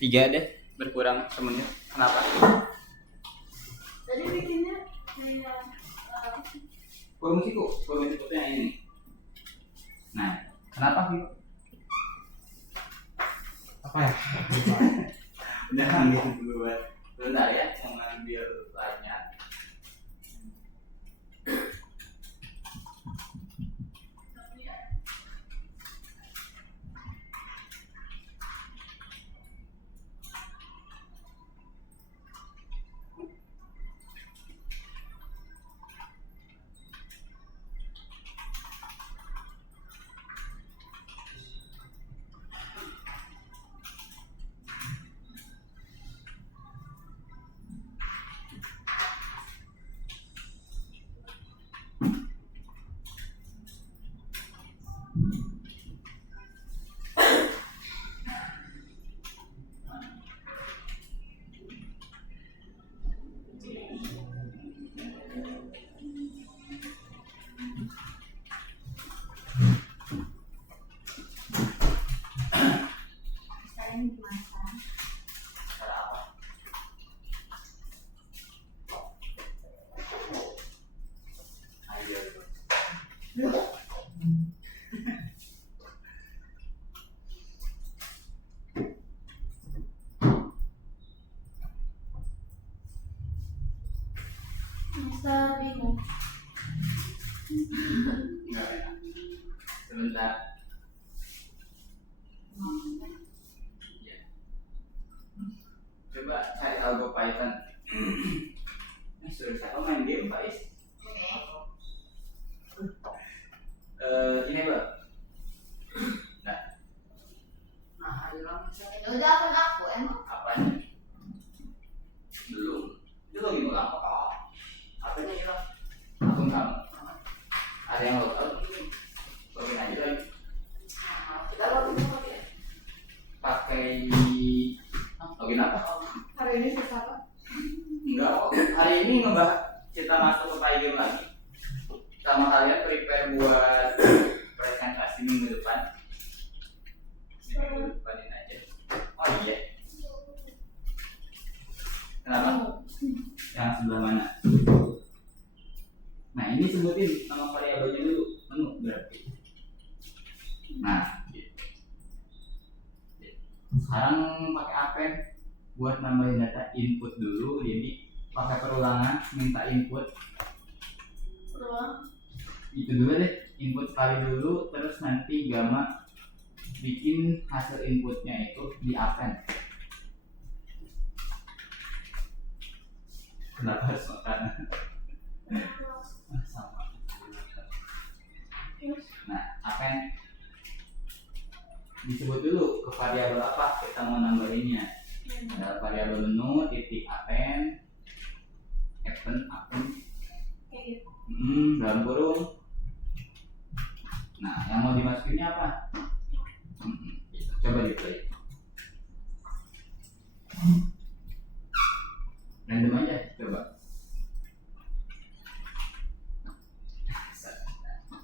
3 deh, berkurang semenit. Kenapa? Tadi bikinnya kayak apa sih? Kurang musik yang ini. Nah, kenapa sih? Apa ya? Udah gitu dulu buat bentar ya, mau ngambil banyak. Sekarang dimasak. Cara apa? Ayo. Masa bingung. Enggak enak. Sebentar. Ya. Coba cari algo Python. Suruh saya main game, Pak Is. Ini Bang. Nah, Udah aku emang. apanya? Belum. Itu lagi ngulang kok. Apanya hilang? Akun kamu. Ada yang logout mungkin. Login aja lagi. Kita login apa ya? Pakai login apa? Hari ini susah apa? Enggak kok. Hari ini kita masuk ke Pygame lagi. Sama kalian prepare buat presentasi minggu depan. Minggu depanin aja. Oh iya. Kenapa? Yang sebelah mana? Nah ini sebutin nama variabelnya dulu. Menu berarti. Nah, gitu. Sekarang pakai append buat nambahin data input dulu. Jadi pakai perulangan, minta input. Itu dulu deh, input sekali dulu, terus nanti gamma bikin hasil inputnya itu di append. Kenapa harus makan? Sama. Nah, append disebut dulu ke variabel apa kita mau nambahinnya. Ada variabel menu titik append append Kayak gitu. dalam kurung. Nah, yang mau dimasukinnya apa? Gitu. Coba di play. Random aja, coba.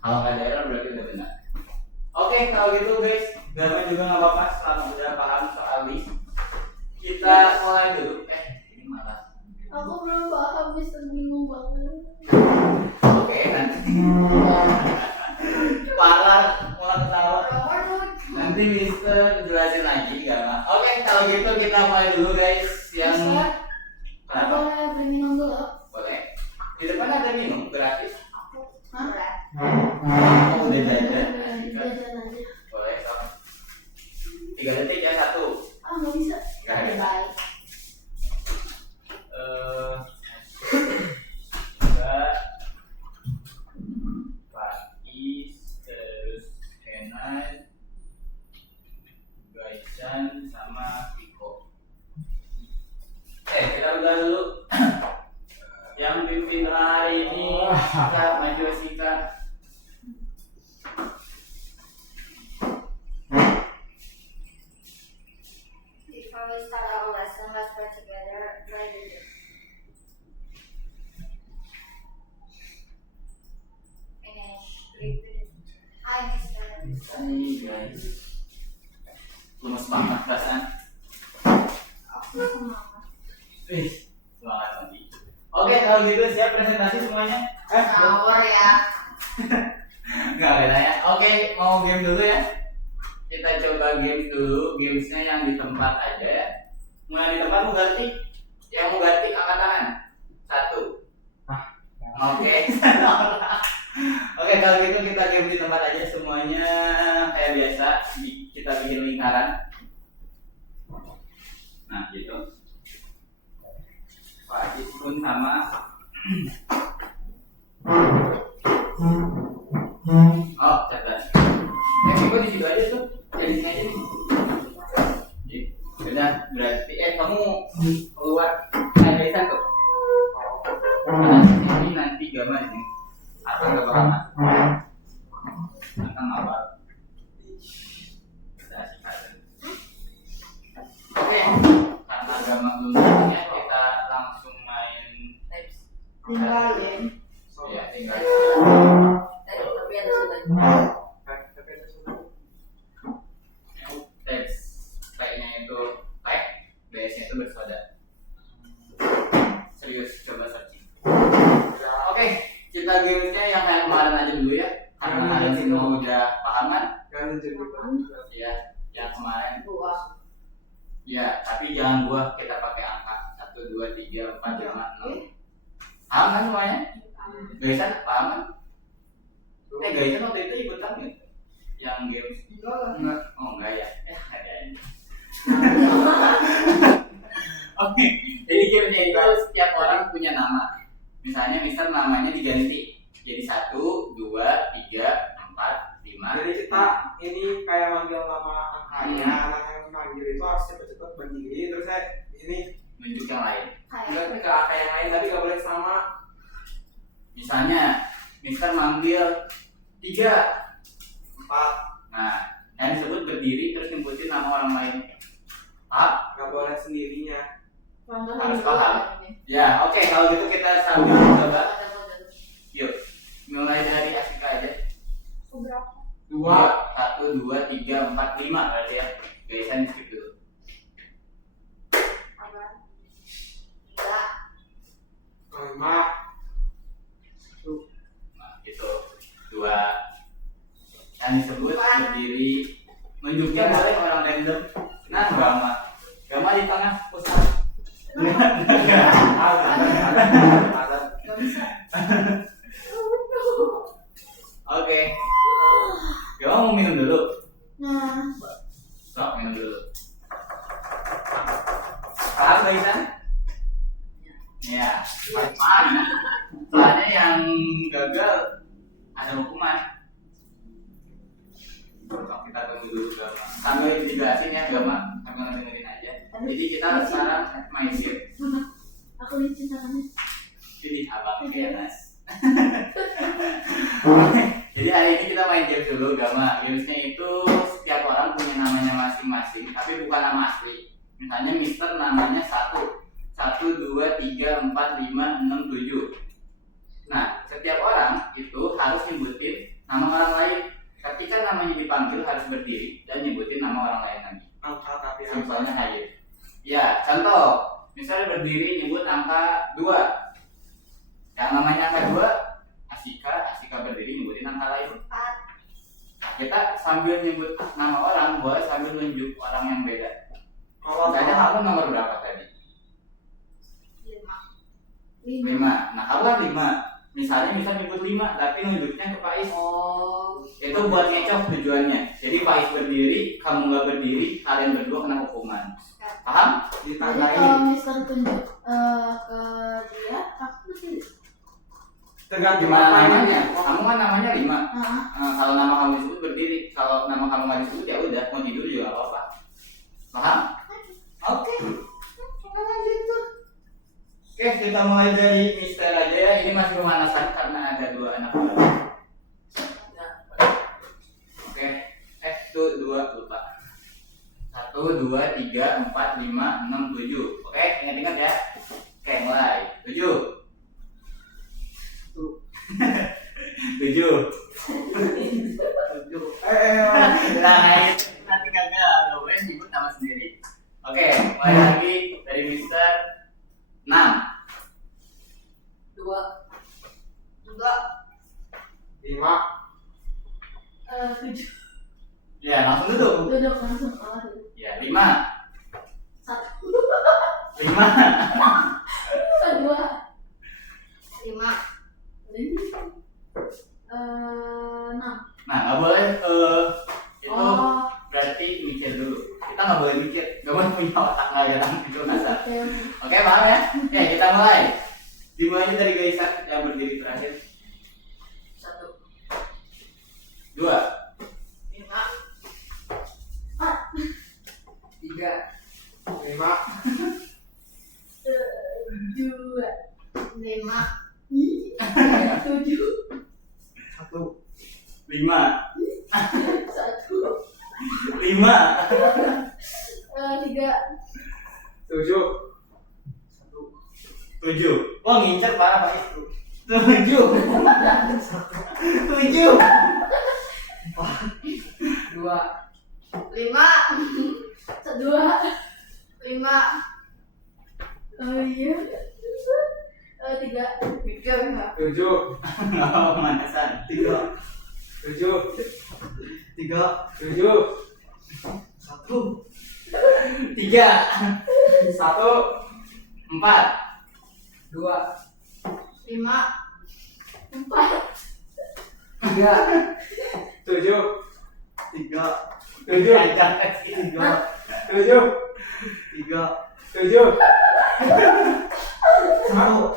Kalau nggak ada error berarti udah benar. Oke, kalau gitu guys, gambar juga nggak apa-apa selama udah paham soal list. Kita mulai dulu. Ini malah. Aku belum paham, bisa bingung banget. Oke, nanti. Parah, mulai ketawa. Nanti Mister jelasin lagi gamma. Oke, kalau gitu kita mulai dulu guys. Yang Aku boleh beli minum dulu. boleh. Di depan ada minum gratis. Hah? Oh, udah jajan. Jajan aja. Boleh, sok. 3 detik ya, 1. Ah, nggak bisa. Nggak ada. Baik. Mbak Faiz, terus Kenan, Gaisan, sama Viko. Kita udah dulu. Yang pimpin hari ini Kak Maju Sika. Before we start our lesson, let's pray together. Like this. Finish. Repeat. Hi, Mister. Hai guys. Lemes banget perasaan. Wih, semangat lagi. Oke, kalau gitu siap presentasi semuanya? Ngawur ya. Enggak beda ya. Oke, mau game dulu ya. Kita coba game dulu. Gamesnya yang di tempat aja ya. Mulai di tempat mau ganti. Yang mau ganti angkat tangan. 1. Oke. Oke, kalau gitu kita game di tempat aja semuanya kayak biasa. Kita bikin lingkaran. Nah, gitu. Pak Isun sama oh, catat. Gue di situ aja tuh. Jadi sini aja nih. Udah, berarti kamu keluar dari satu. Karena ini nanti gambar ini. Atau enggak bakal masuk. Akan apa? Oke, karena agama belum punya, kita langsung main tips. Tinggalin. Ya, tinggal. Tapi ada sudah. Tips, P-nya itu P, B-nya itu bersoda. Serius, coba searching. Oke, kita gamesnya yang kayak kemarin aja dulu ya. Karena kalian semua udah paham kan? Iya, yang kemarin. Ya, tapi jangan buah, kita pakai angka 1, 2, 3, 4, 5, 6. Paham kan semuanya? Gaisan paham kan? Gaisan waktu itu ikutan nggak? Yang games? Enggak. Oh enggak ya? Ada aja. Oke, jadi gamesnya itu setiap orang punya nama. Misalnya Mister namanya diganti jadi 1, 2, 3, 4, 5. Jadi kita ini kayak manggil nama angkanya, anak yang manggil itu harus cepet-cepet berdiri, terus saya ini Nunjuk yang lain. enggak ke angka yang lain tapi nggak boleh sama. Misalnya Mister manggil 3, 4, nah yang disebut berdiri terus nyebutin nama orang lain. Paham? nggak boleh sendirinya. Harus paham. Ya, oke, kalau gitu kita sambil coba. Yuk, mulai dari Asika aja. 2, 1, 2, 3, 4, 5 berarti ya. Gaisan di skip dulu. 5, Nah, gitu. 2. Yang disebut berdiri. Nunjuknya boleh orang random. Nah, Gama di tengah pusat. Oke. Gama mau minum dulu. Sok minum dulu. Paham Gaisan? Ya, paham. Soalnya yang gagal ada hukuman. Sok kita tunggu dulu Gama. Sambil dijelasin ya Gama, sambil dengerin aja. Jadi kita sekarang main game. Aku licin tangannya. Pilih abang Keras. Jadi hari ini kita main game dulu Gama. Gamesnya itu setiap orang punya namanya masing-masing, tapi bukan nama asli. Misalnya Mister namanya 1, 2, 3, 4, 5, 6, 7. Nah, setiap orang itu harus nyebutin nama orang lain. Ketika namanya dipanggil harus berdiri dan nyebutin nama orang lain lagi. angka tapi Simpelnya aja. Ya, contoh, misalnya berdiri nyebut angka 2. Yang namanya angka 2, Asika berdiri nyebutin angka lain. Nah, kita sambil nyebut nama orang, boleh sambil nunjuk orang yang beda. kalau Misalnya kamu nomor berapa tadi? 5. Nah, kamu kan 5. Misalnya nyebut 5, tapi nunjuknya ke Faiz. Itu buat ngecoh tujuannya. Jadi Faiz berdiri, kamu nggak berdiri, kalian berdua kena hukuman. Paham? Jadi ditandain kalau Mister tunjuk ke dia, aku mesti. tergantung Gimana apa namanya? ini. Kamu kan namanya 5. Ah, Kalau nama kamu disebut berdiri, kalau nama kamu nggak disebut ya udah, mau tidur juga nggak apa-apa. Paham? Oke. Oke, kita mulai dari Mister aja ya. Ini masih pemanasan karena ada 2 anak baru. Oke, tuh 2 lupa. 1, 2, 3, 4, 5, 6, 7. Oke, ingat-ingat ya. Oke, mulai. 7. 7. Nah, nanti gagal. Gak boleh nyebut nama sendiri. Oke, mulai lagi dari Mister. 5. 2. 5. 6. Nah, nggak boleh itu Oh. berarti mikir dulu. Kita nggak boleh mikir, nggak boleh punya otak nggak ada itu kasar. Oke. Oke, paham ya? Oke, kita mulai. Dimulainya dari gaisan yang berdiri terakhir. 1. 2. 5. 3. 5. 2. 5. 7. 1. 5. 1. 5. 3. 7. 7. Wah, ngincer parah Pak itu. 7. 7. 2. 5. 2. 5. Oh iya. 3. Mikir nggak? 7. Oh, manasan. 3. 7. 3. 7. 1. 3. 1. 4. 2. 5. 4. 3. 7. 3. 7. 7. 3. 7. 1.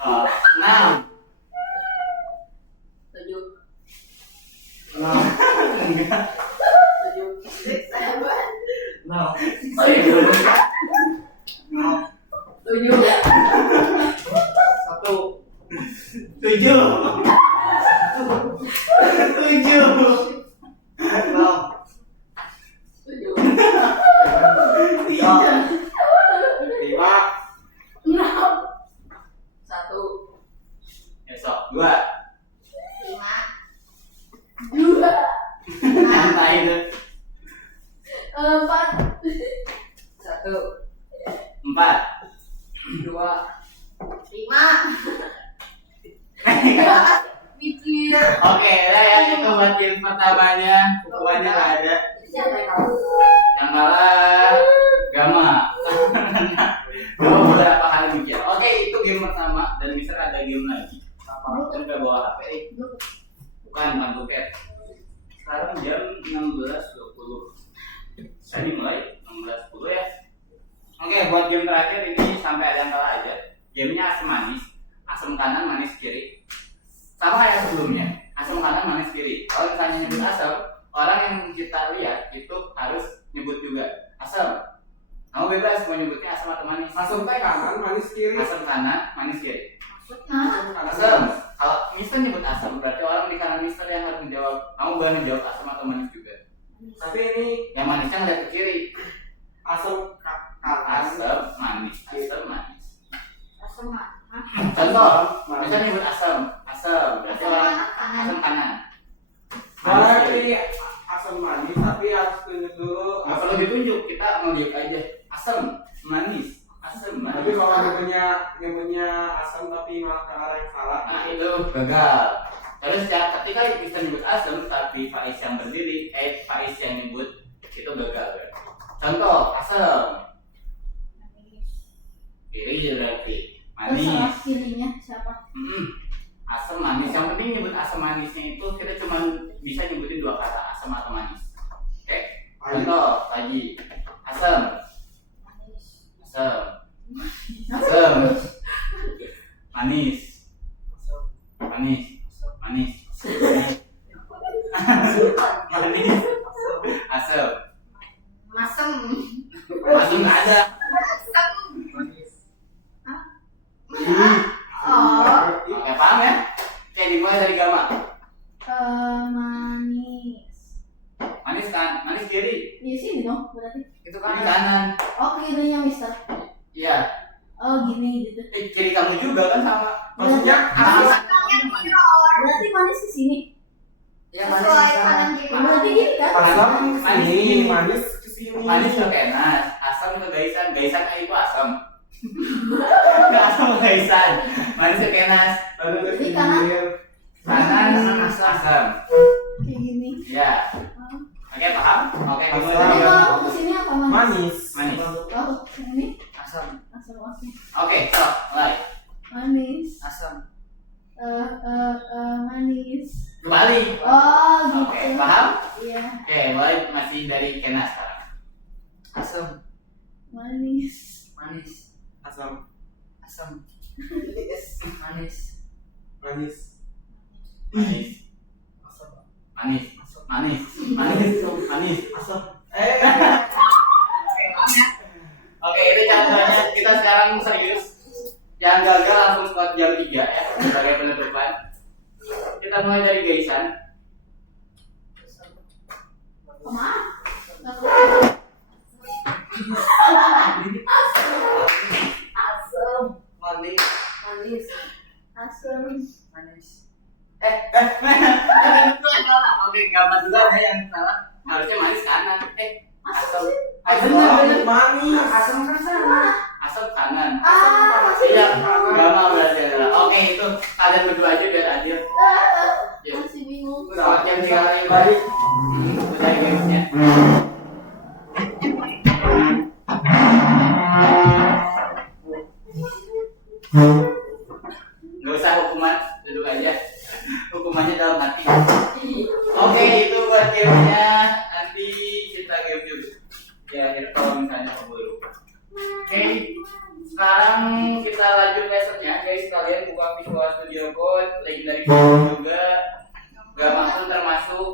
6. 7. 6. 7. 7. 6. 7. Mikir. Oke, udah ya, itu buat game pertamanya. Hukumannya nggak ada. Siapa yang kalah? Yang kalah Gama. Gama beberapa kali mikir. Oke, itu game pertama dan Mister ada game lagi. Kan nggak bawa HP? Bukan buket. Sekarang jam 16.20. Saya dimulai 16.10 ya. Oke, buat game terakhir ini sampai ada yang kalah aja. Gamenya asam manis, asam kanan manis kiri. Sama kayak sebelumnya, asam kanan manis kiri. Kalau misalnya nyebut asam, orang yang kita lihat itu harus nyebut juga asam. Kamu bebas mau nyebutnya asam atau manis. Asam teh kanan, manis kiri. Asam kanan, manis kiri. Nah, Asam. Kalau Mister nyebut asam, berarti orang di kanan Mister yang harus menjawab. Kamu boleh menjawab asam atau manis juga. Tapi ini Yang manisnya ngeliat ke kiri. asam kanan. Asam, manis, asam, manis. asam mana? Contoh, Manis. Mister nyebut asam, asam. Berarti orang asam kanan. Boleh Manis kiri. ini asam manis, tapi harus tunjuk dulu. Nggak perlu ditunjuk, kita ngeliat aja. Asam, manis, asam, Tapi manis. kalau nyebutnya asam tapi malah ke arah yang salah. Nah itu gagal. Terus ya, ketika Mister nyebut asam tapi Faiz yang berdiri, Faiz yang nyebut itu gagal. Contoh, asam. Kiri berarti manis. Terserah kirinya siapa? Asam manis. Yang penting nyebut asam manisnya itu kita cuma bisa nyebutin 2 kata, asam atau manis. Oke? Contoh lagi. Asam, Manis. asam, asam, manis, manis, manis, manis, asam. Masem. Masam nggak ada. Masem. Manis. Oh. Oke, paham ya? Oke, dimulai dari Gama. Manis. Manis kan? Manis kiri. Di sini dong berarti. Itu kan kanan. Oh kirinya Mister. Iya. Oh gini gitu. Kiri kamu juga kan sama. Maksudnya Sama. Berarti manis di sini. Ya, Sesuai kanan kiri. Berarti gini kan? asam Manis sini, ini. manis ke sini. Manis ke kenas, asam ke gaisan, gaisan itu asam. Nggak asam ke gaisan, manis ke kenas, Ada ke Jadi kanan? pinggir. kanan asam. Kayak gini. Ya. Oh. Oke, paham? Oke, Asam. dimulai Ini dari kalau kesini apa manis? Manis. manis. Oh, yang ini Asam. asam oke. Oke, so, mulai. Manis. Asam. Manis. Kembali. Oh, gitu. Oke, paham? Iya. Oke, mulai masih dari Kena sekarang. Asam. Manis. Manis. Asam. Asam. Manis. Manis. Manis. Asam. Manis. Manis. Manis. Manis. Asam. Oke, itu contohnya. Kita sekarang serius. Yang gagal langsung spot jam 3 ya sebagai penutupan. Kita mulai dari gaisan. Kemana? Nggak keluar. Asam. Manis. Manis. Asam. Manis. Oke, gambar dulu ada yang salah. Harusnya manis kanan. Asam. Asam. Bener. Manis. Asam kan sana. Asam kanan. Masih Iya, gamal berarti adalah. Oke, itu kalian berdua aja biar adil. Ya. masih bingung. Spot jam 3 kali balik. Udah gamesnya. Gak usah hukuman, duduk aja. Hukumannya dalam hati. Oke, itu buat gamenya. Nanti kita game dulu. Ya, kalau misalnya keburu. Oke, sekarang kita lanjut lessonnya. Guys, kalian buka Visual Studio Code, Legendary Code juga. Gampang pun termasuk.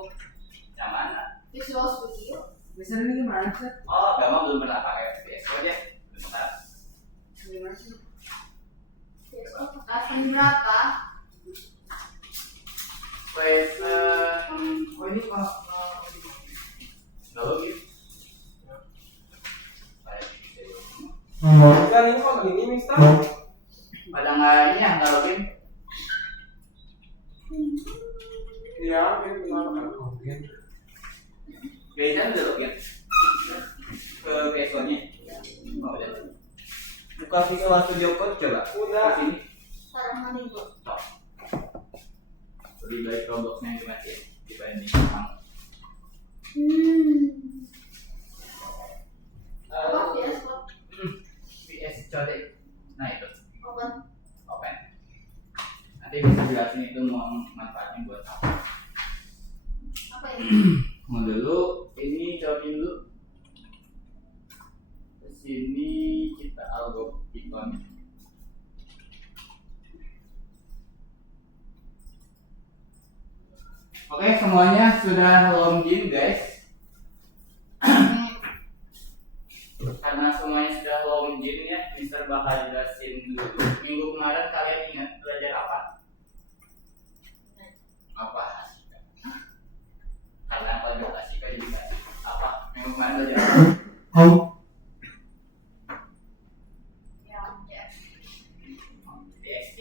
Yang mana? Visual Studio. Misalnya ini gimana sih? Oh, gampang belum pernah pakai VS Code ya. Belum pernah. Gimana sih? Asam berapa? VS, Oh ini pak. nggak login. Bukan ini kok begini, Mister. Pada nggak ini ya, nggak login. Iya, ini kenapa kan mungkin. Biasanya udah login ke VS Code-nya. Oh, udah. Buka Visual Studio Code coba. Udah. Di sini. Sekarang mana itu? Stop. Lebih baik Roblox-nya yang dimatiin dibanding kamu. Apa VS Code? VS Code. Nah itu Open. open. Nanti bisa jelasin itu mau manfaatnya buat apa. Apa ini? Mau dulu, ini cobain dulu. Kesini kita algo ikon. Oke, semuanya sudah login guys. Karena semuanya sudah login ya, Mister bakal jelasin dulu. Minggu kemarin kalian ingat belajar apa? Apa? Karena kalau udah kasih kan jadi kasih. Apa? Minggu kemarin belajar apa? Ya, TXT.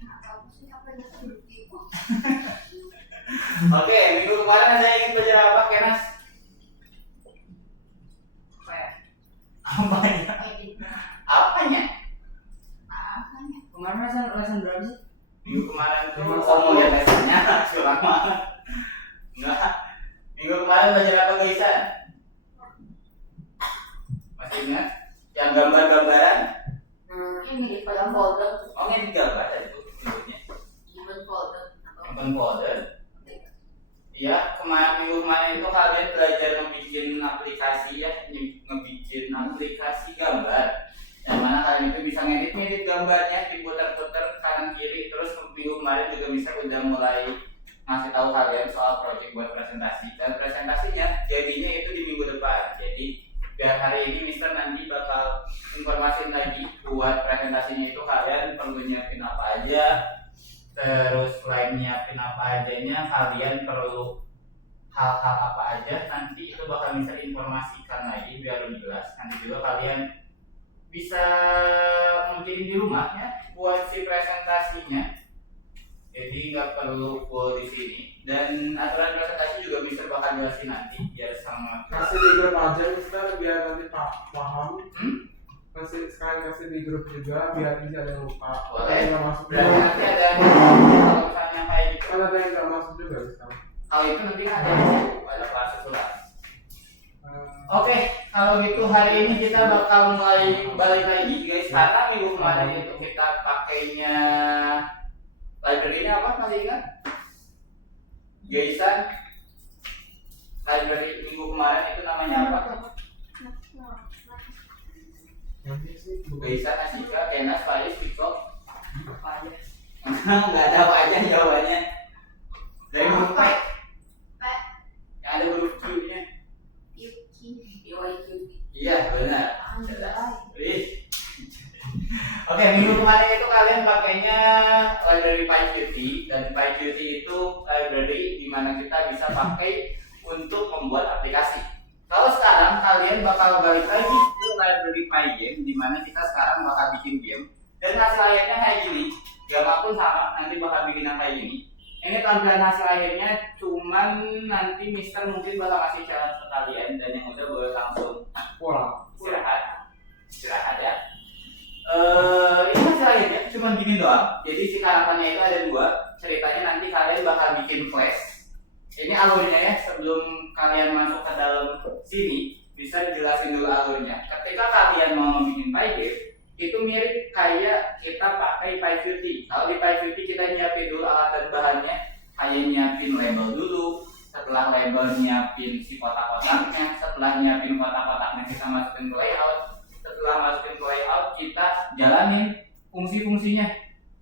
apa sih? Apa yang duduk itu? Oke, minggu kemarin ada yang ingin belajar apa, Kenas? Apa ya? Apanya? Edit. Apanya? Apanya? Kemarin lesson berapa sih? Minggu kemarin tuh Cuma kamu satu. lihat lesonnya curang banget. Enggak. Minggu kemarin belajar apa guys? Masih ingat? Yang gambar-gambaran? Ini di dalam folder. Oh, ini gambar itu sebutnya. Open folder. Open folder. Iya, minggu kemarin itu kalian belajar ngebikin aplikasi ya, ngebikin aplikasi gambar. Yang mana kalian itu bisa ngedit gambarnya, diputar-putar kanan kiri. Terus minggu kemarin juga bisa udah mulai ngasih tahu kalian soal project buat presentasi. Dan presentasinya jadinya itu di minggu depan. Jadi biar hari ini Mister nanti bakal informasiin lagi buat presentasinya itu kalian perlu nyiapin apa aja. Terus selain nyiapin apa ajanya, kalian perlu hal-hal apa aja, nanti itu bakal bisa informasikan lagi biar lebih jelas. Nanti juga kalian bisa mungkin di rumah ya buat si presentasinya. Jadi nggak perlu full di sini. Dan aturan presentasi juga bisa bakal jelasin nanti biar sama. Kasih di grup aja, Mister, biar nanti paham. Kasih di grup juga biar bisa ada yang lupa. Boleh. Ada yang nggak masuk Berarti juga. nanti ada kalau misalnya kayak gitu. Kan ada yang nggak masuk juga, Mister. Kalau itu nanti ada di situ, ada kelas susulan. Oke, kalau gitu hari ini kita bakal mulai balik lagi guys. Karena minggu kemarin itu kita pakainya library-nya apa masih ingat? Gaisan library minggu kemarin itu namanya apa? Gaisan, Asika, Kenas, Faiz, Piko. Apa aja? Nggak ada apa aja jawabannya. Dari huruf P. P. Yang ada huruf Q-nya. Yuki. Iya, benar. Anjay. Wih. Oke, minggu kemarin itu kalian pakainya library PyQt, dan PyQt itu library di mana kita bisa pakai untuk membuat aplikasi. Kalau sekarang kalian bakal balik lagi ke library Pygame di mana kita sekarang bakal bikin game, dan hasil akhirnya kayak gini. Gamma pun sama, nanti bakal bikin yang kayak gini. Ini tampilan hasil akhirnya, cuman nanti Mister mungkin bakal kasih challenge ke kalian, dan yang udah boleh langsung Pulang. istirahat ya. Ini hasil akhirnya cuma gini doang. Jadi si harapannya itu ada dua. Ceritanya nanti kalian bakal bikin flash. Ini alurnya ya, sebelum kalian masuk ke dalam sini bisa dijelasin dulu alurnya. Ketika kalian mau bikin Pygame, itu mirip kayak kita pakai PyQt. Kalau di PyQt kita nyiapin dulu alat dan bahannya, kayak nyiapin label dulu. Setelah label nyiapin si kotak-kotaknya, setelah nyiapin kotak-kotaknya kita masukin ke layout. Setelah masukin ke layout kita jalanin fungsi-fungsinya.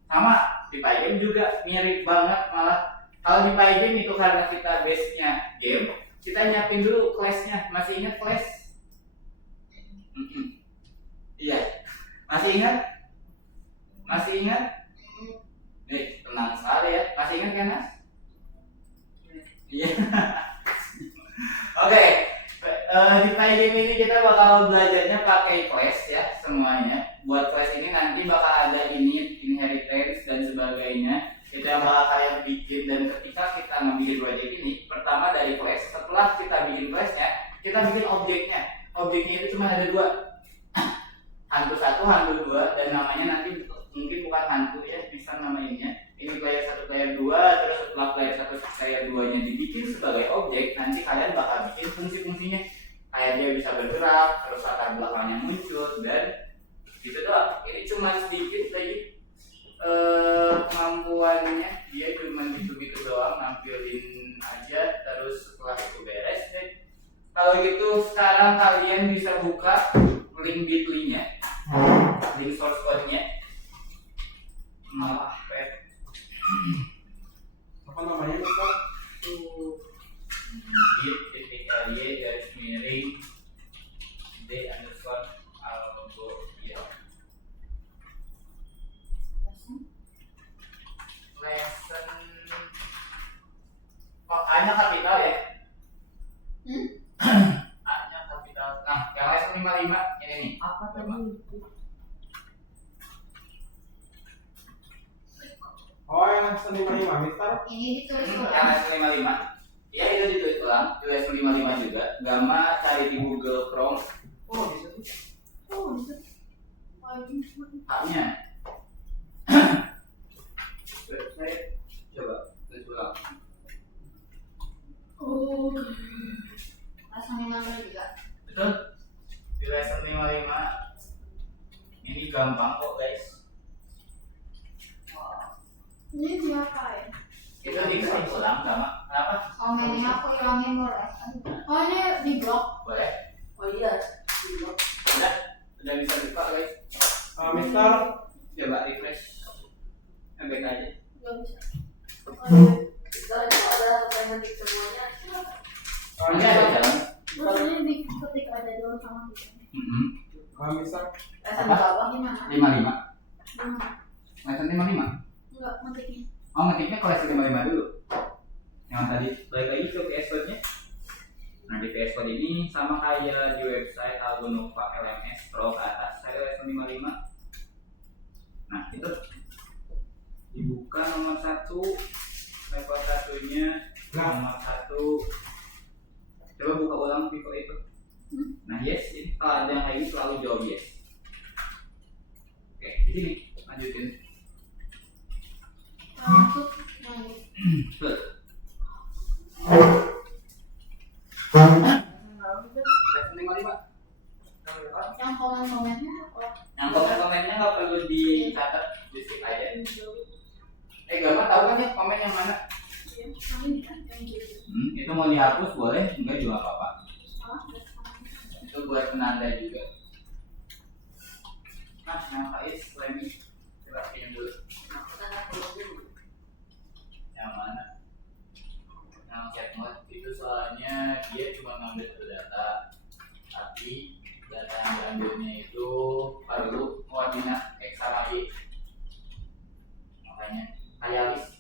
Sama di Pygame juga mirip banget malah. Kalau di Pygame itu karena kita base-nya game, kita nyiapin dulu class-nya. Masih ingat class? Iya. Masih ingat? Masih ingat? Nih, tenang sekali ya. Masih ingat kan, Mas? Iya. Oke. Di Pygame ini kita bakal belajarnya pakai class ya semuanya. Buat class ini nanti bakal ada init, inheritance dan sebagainya. Itu yang bakal kalian bikin, dan ketika kita ngebikin project ini, pertama dari class. Setelah kita bikin classnya, kita bikin objeknya. Objeknya itu cuma ada dua. Hantu satu, hantu dua, dan namanya nanti mungkin bukan hantu ya, bisa namainnya. Ini player 1, player 2, terus setelah player 1, player 2 nya dibikin sebagai objek, nanti kalian bakal bikin fungsi-fungsinya. Kayak dia bisa bergerak, terus latar belakangnya muncul, dan gitu doang. Ini cuma sedikit lagi kemampuannya, dia cuma gitu-gitu doang, nampilin aja, terus setelah itu beres deh. Kalau gitu sekarang kalian bisa buka link bit.ly-nya, link source code-nya. Apa namanya Mister? bit.ly garis miring d_algo ya. Lesson A-nya kapital ya. A-nya kapital. Nah, yang lesson 55 ini nih. Apa Coba. Oh, yang seni lima Mister. Ini ditulis Yang ulang. lesson 55. Ya itu ditulis ulang. Di lesson 55 juga. Gamma cari di Google Chrome. Oh, bisa tuh. Oh, itu. Oh, ini. A-nya. Website. Coba tulis ulang. Oh. Langsung diambil juga. Betul. Di lesson 55 ini gampang kok guys. Ini diapain? Itu diketik ulang sama kenapa? Oh, ini aku hilangin boleh. Oh, ini di blok. Boleh? Oh iya. Udah bisa buka guys. Mister. Coba refresh. Back aja. Gak bisa. Oh iya. Soalnya ada alternatif semuanya. Ini ada jalan. Terus ini diketik aja dulu sama gitu. Mister. Lesson Apa? bawah gimana? 55. Gimana? Lesson 55. Enggak, ngetiknya. Oh, ngetiknya ke lesson 55 dulu. Yang tadi balik lagi ke VS Code-nya. Nah, di VS Code ini sama kayak di website Algonova LMS Pro ke atas, saya lesson 55. Nah, itu dibuka nomor 1, level 1-nya nomor 1. Coba buka ulang Vivo itu. Nah, yes, ini kalau ada yang kayak ini selalu jawab yes. Oke, di sini lanjutin. Masuk yang ini. Betul. Lesson Yang komen-komennya apa? Yang komen-komennya nggak perlu dicatat, di skip aja. Gampang tahu kan ya komen yang mana? Iya, kami kan yang gitu. Itu mau dihapus boleh, enggak juga nggak apa-apa. Itu buat penanda juga. Nah, yang Faiz, Lemi, coba pinjam dulu. Yang mana? Yang chat mode itu soalnya dia cuma ngambil satu data, tapi data yang diambilnya itu perlu koordinat XRI. Makanya kayak list.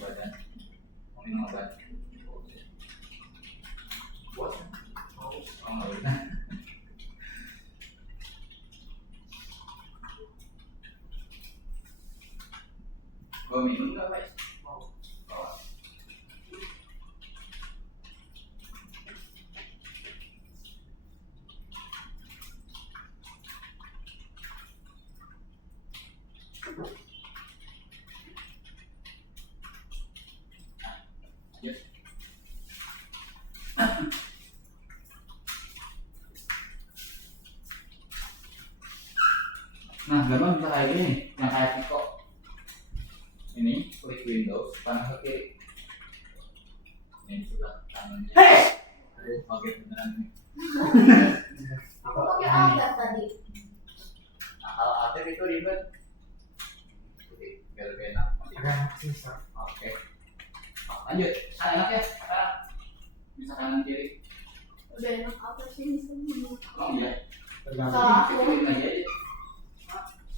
Badan, mau minum obat. Bos, oh nggak bisa. Gua minum nggak, Pak? Mau. Bawa. Lanjut. Nah, gambar bisa kayak gini nih, yang kayak Pico. Ini klik Windows, kanan ke kiri. Ini sebelah kanan. Aduh, kaget beneran nih. Aku pakai apa tadi? Nah, kalau aktif itu ribet. Biar lebih enak. Agak susah. Oke. Lanjut. Kan enak ya? Sekarang bisa kanan kiri. Udah enak apa sih di sini? Oh iya. Kalau aku Kecilin aja.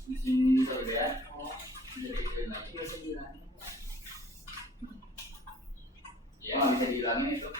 Di sini kelebihan. Oh, jadi kecilin aja. 39. Iya, nggak bisa dihilangin itu.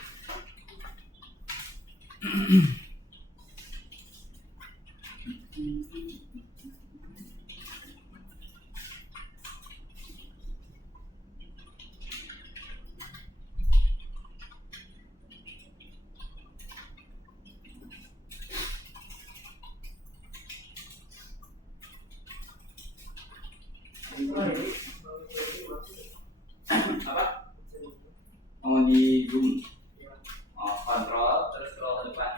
Apa? Mau di zoom. Oh, kontrol terus scroll ke depan.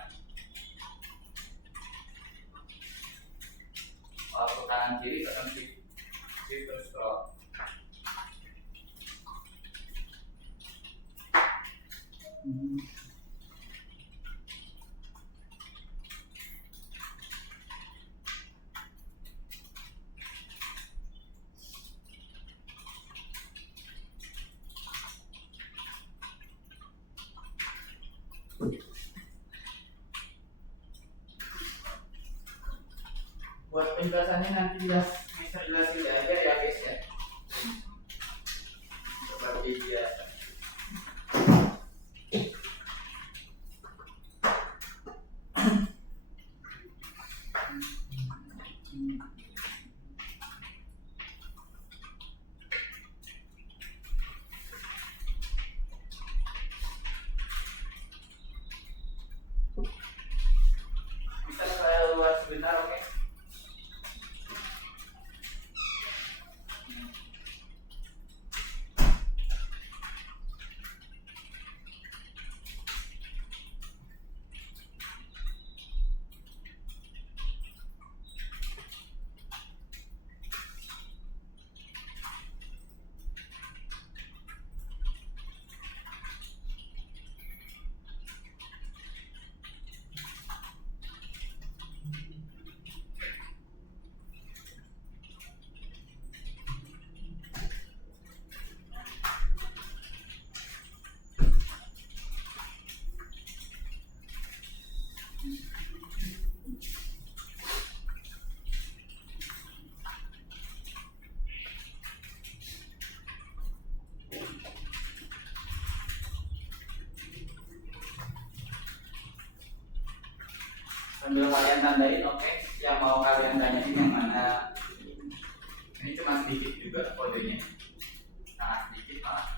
Kalau ke kanan kiri tekan shift terus scroll. Buat penjelasannya nanti Mister jelasin aja ya guys ya. Seperti biasa. Bisa saya luar sebentar, oke? Sambil kalian tandain, oke? Yang mau kalian tanyain yang mana? Ini cuma sedikit juga kodenya, sangat sedikit malah.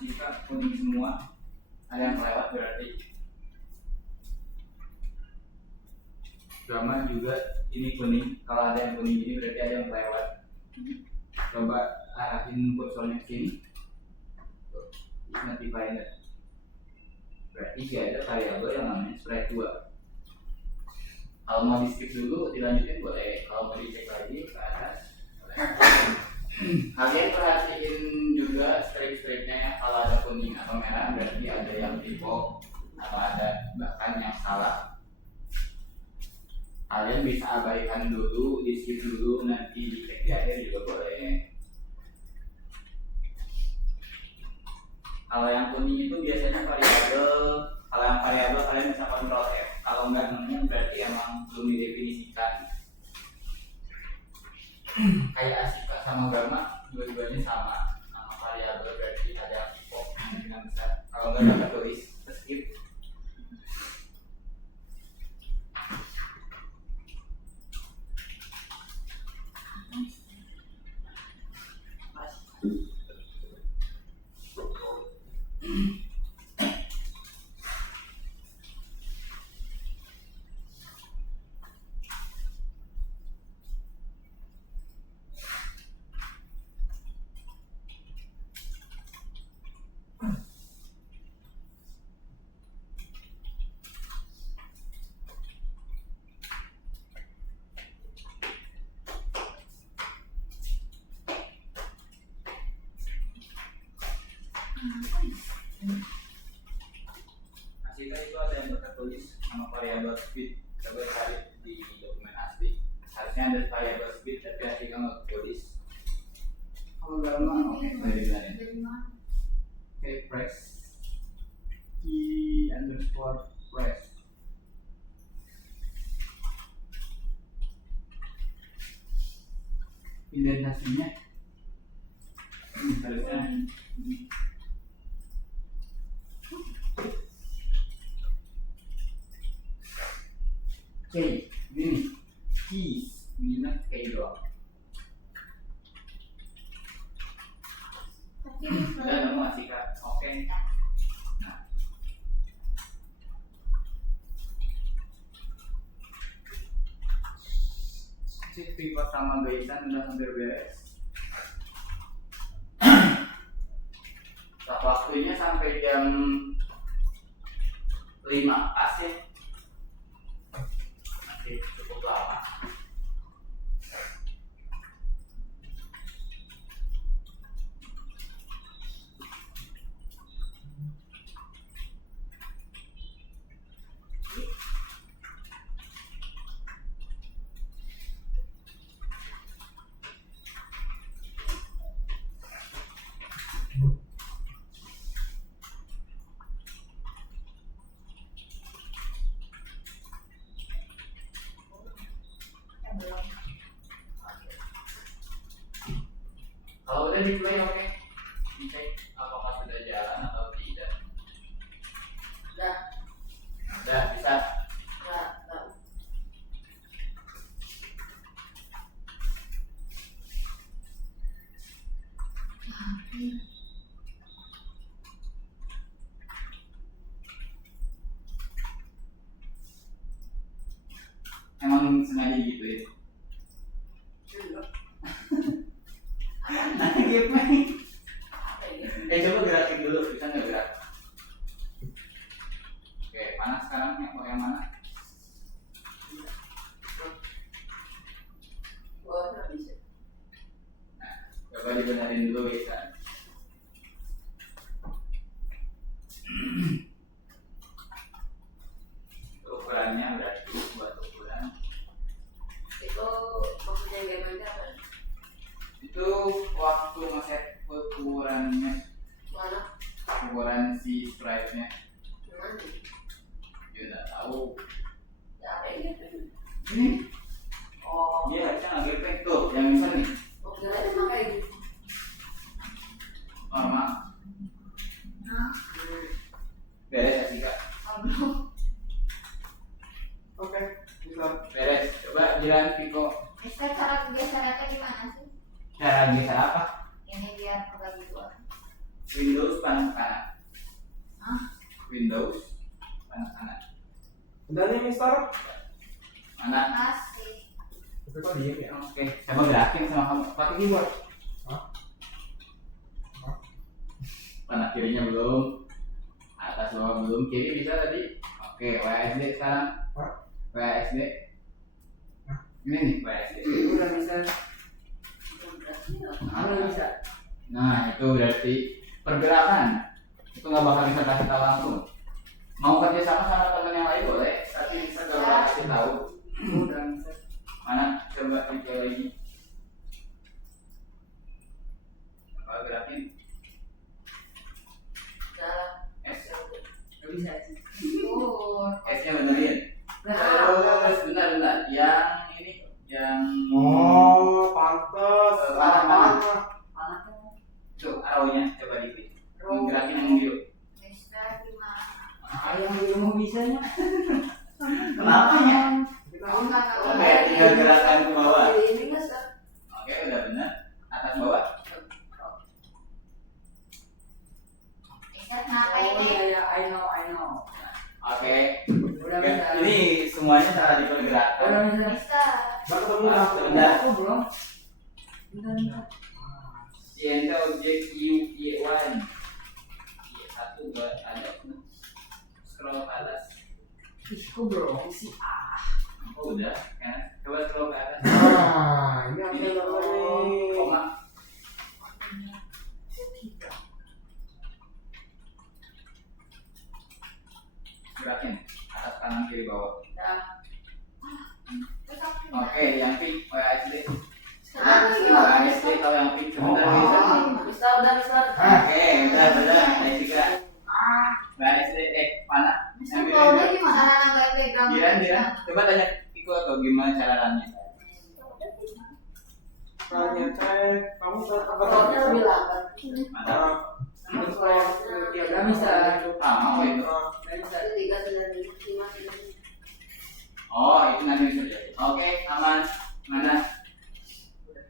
Asika kuning semua. Ada yang kelewat berarti. Drama juga ini kuning. Kalau ada yang kuning ini berarti ada yang kelewat. Coba arahin kursornya ke sini. Tuh, nanti finder. Berarti sih ada variabel yang namanya sprite 2. Kalau mau di skip dulu dilanjutin boleh. Kalau mau dicek lagi ke atas boleh. Kalian perhatiin juga strip-stripnya ya. Kalau ada kuning atau merah berarti ada yang typo atau ada bahkan yang salah. Kalian bisa abaikan dulu, di skip dulu, nanti dicek di akhir juga boleh. Kalau yang kuning itu biasanya variabel. Kalau yang variabel kalian bisa kontrol F. Kalau nggak nemu berarti emang belum didefinisikan. Kayak Asika sama Gama dua-duanya sama variabel berarti ada yang typo dengan besar. Kalau nggak dapat tulis skip. Asika itu ada yang tertulis nama variabel speed. Coba cari di dokumen asli. Harusnya ada variabel speed tapi Asika nggak tulis. Kalau Gama, oke, boleh dibilangin. Oke, press key underscore press. Indentasinya harusnya K, gini, keys, minat K doang. Udah nemu Asika, oke. Nah, si pivot sama basean udah hampir beres. Waktunya sampai jam 5 pas ya. Masih cukup lama. Kalau udah di play oke, dicek apakah sudah jalan atau tidak. Udah bisa. Emang sengaja gitu ya? Nanti gimana? Coba gerakin dulu, bisa nggak gerak? Oke, mana sekarang yang mau yang mana? Nah, coba dibenerin dulu bisa. Ukurannya berarti buat ukuran. Itu maksudnya gimana apa? Itu waktu ngeset ukurannya, Mana? ukuran si sprite-nya. Mana? Ya nggak tahu. Ya apa ini? Ini, Oh, iya harusnya nggak gepeng tuh, yang bisa nih. oke aja mah kayak gitu. Normal. Nah, Beres ya sih kak. belum. Oke, bisa. Beres. Coba jalan Viko. Mister cara gesernya gimana sih? Cara geser apa? Ini biar kebagi dua. Windows panah kanan. Hah? Windows panah kanan. Udah nih Mister. Mana? Masih. Tapi kok diem ya? Oke, coba gerakin sama kamu. Pakai keyboard. Hah? Panah kirinya belum. Atas bawah belum. Kiri bisa tadi. Oke, WASD sekarang. Hah? WASD. Hah? Ini nih WASD. Udah bisa. Udah bisa. Nah, itu berarti pergerakan. Itu nggak bakal bisa kasih tahu langsung. Mau kerja sama teman yang lain boleh, tapi bisa coba kasih tahu. Udah bisa. Mana? Coba dicoba lagi. Apa gerakin? S. Udah bisa sih. S-nya benerin. Terus bentar. Yang ini, yang Oh, pantes. Panah. Anaknya. tuh arrownya coba dikit. Arrow. Gerakin yang biru. Mister gimana? Ayam belum bisanya. Kenapa ya? Oh, enggak. Oke, tinggal gerakan ke bawah. Ini Mister. Oke, udah benar. Atas bawah. Mister ngapain nih? Iya, I know. Oke. Udah bisa. Ini semuanya cara Udah dipergerakan. bisa. Mister. Udah ketemu lah. Bentar. Aku belum. Bentar. Ente objek Y1. Y1 buat ada. Scroll ke atas. Ih, kok belum sih? Oh, udah. Kan? Coba scroll ke atas. Nah, ini apa Ini nih? koma. Gerakin atas kanan kiri bawah. Terus aku Oke, yang pink WASD. sekarang WASD kalau yang pink sebentar bisa. Mister. Oke, udah. Naik tiga. WASD mana? Mister kalau udah gimana cara nambahin background? Diran. Coba tanya Iko atau gimana cara runnya. Tanya cek, kamu Kalau lebih lambat. Mantap. Terus kalau Ya udah bisa. Mau itu. Udah bisa. Oh, itu nanti bisa jadi. Oke, aman. Mana?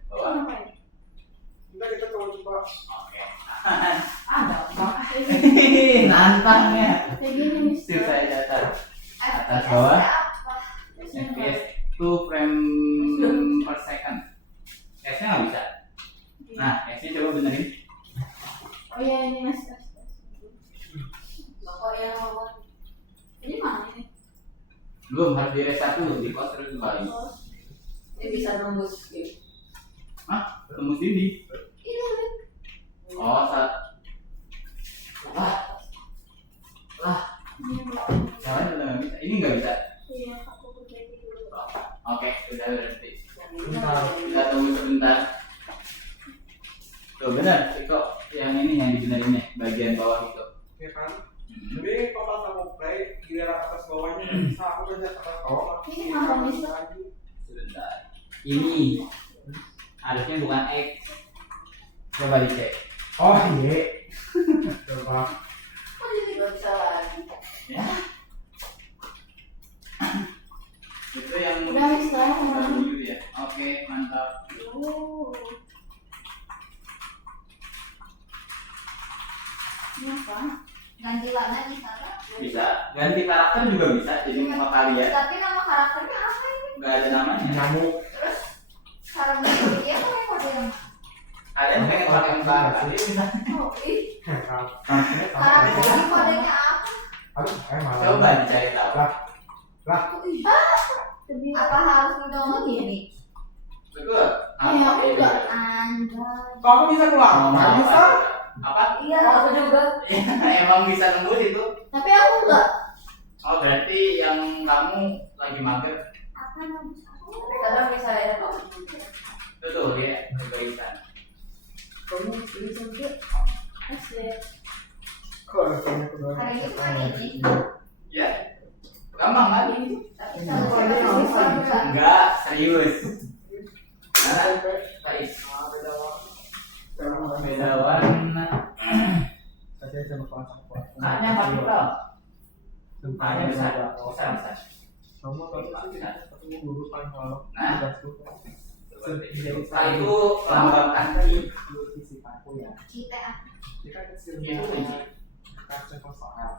Bawah. Enggak, kita coba. Oke. Ada apa? Nantangnya. Kayak gini Mister. Sir saya catat. FPS bawah. apa? FPS 2 frame per second. S-nya nggak bisa. Nah, S-nya coba benerin. Oh iya ini Mister. Bapak yang ngomong. Ini mana ini? Belum, harus di reset dulu, di pause terus kembali. Ini bisa nembus gitu. Hah? Tembus dinding? Oh, Jangan udah nggak bisa. Ini nggak bisa. Iya, aku perbaiki dulu. Oke, sudah berhenti. Bentar. Kita tunggu sebentar. Tuh benar, itu yang ini yang dibenerinnya, bagian bawah itu. Ya kan? Jadi kalau pas aku play, giliran atas bawahnya nggak bisa, aku udah lihat atas bawah. Ini kenapa Mister? Lagi. Sebentar. Ini harusnya bukan X. Coba dicek. Oh iya. Coba. Kok jadi nggak bisa lagi? Ya. Itu yang Udah Mister. W ya. Oke, mantap. Ini apa? Ganti warna di sana. Bisa. Ganti karakter juga bisa. Jadi muka kalian Tapi nama karakternya apa ini? nggak ada namanya. Nyamuk. Terus cara dia pakai kode yang Kalian pengen pakai muka apa? Jadi bisa. oh, ih. Karakternya sama Karakter aja. ini kodenya apa? Aduh, malah. Coba dicari tahu. Apa harus mendownload ini? Betul. Ya udah anjay. Kok aku bisa keluar? Nggak bisa. Apa? Iya, aku juga. Emang bisa nembus itu. Tapi aku enggak. Oh, berarti yang kamu lagi mager. Apa namanya? Kadang bisa ya. Betul ya, kebaikan. Kamu bisa juga. Kok rasanya keluar? Hari ini bukan ini. Ya. Gampang kan? Tapi kalau saya bisa enggak. Enggak, serius. Nah, tadi beda warna. Saya coba kuat. Kayaknya partikel. Kayaknya besar. Besar. Kamu tahu sih ketemu guru kan kalau Nah. tugas tuh. Setelah itu lambang kaki. Fisik aku ya. Kita Dia kan kecil. Itu kunci. Kan contoh soal.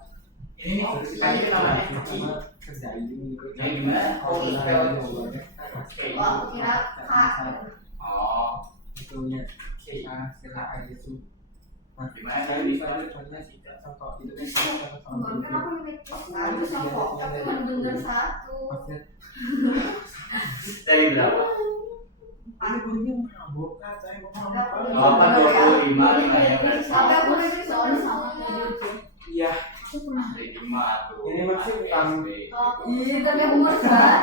Ini tadi namanya kunci. Kerjain ini. Nah, gimana? Oh, spell. Oh, kira K. Oh, Itunya. Sila aja tuh. gimana Saya kan bisa bisa? contohnya sih contoh itu kan Kan aku mikir satu sama tapi kan bener satu. Dari berapa? Ada gurunya mabok kan, saya mau ngomong. Oh, 45 nilainya berarti. Sampai aku mikir Soalnya soalnya sama kayak gitu. Iya. Dari 5 tuh. Ini masih utang. Iya, tapi aku kan.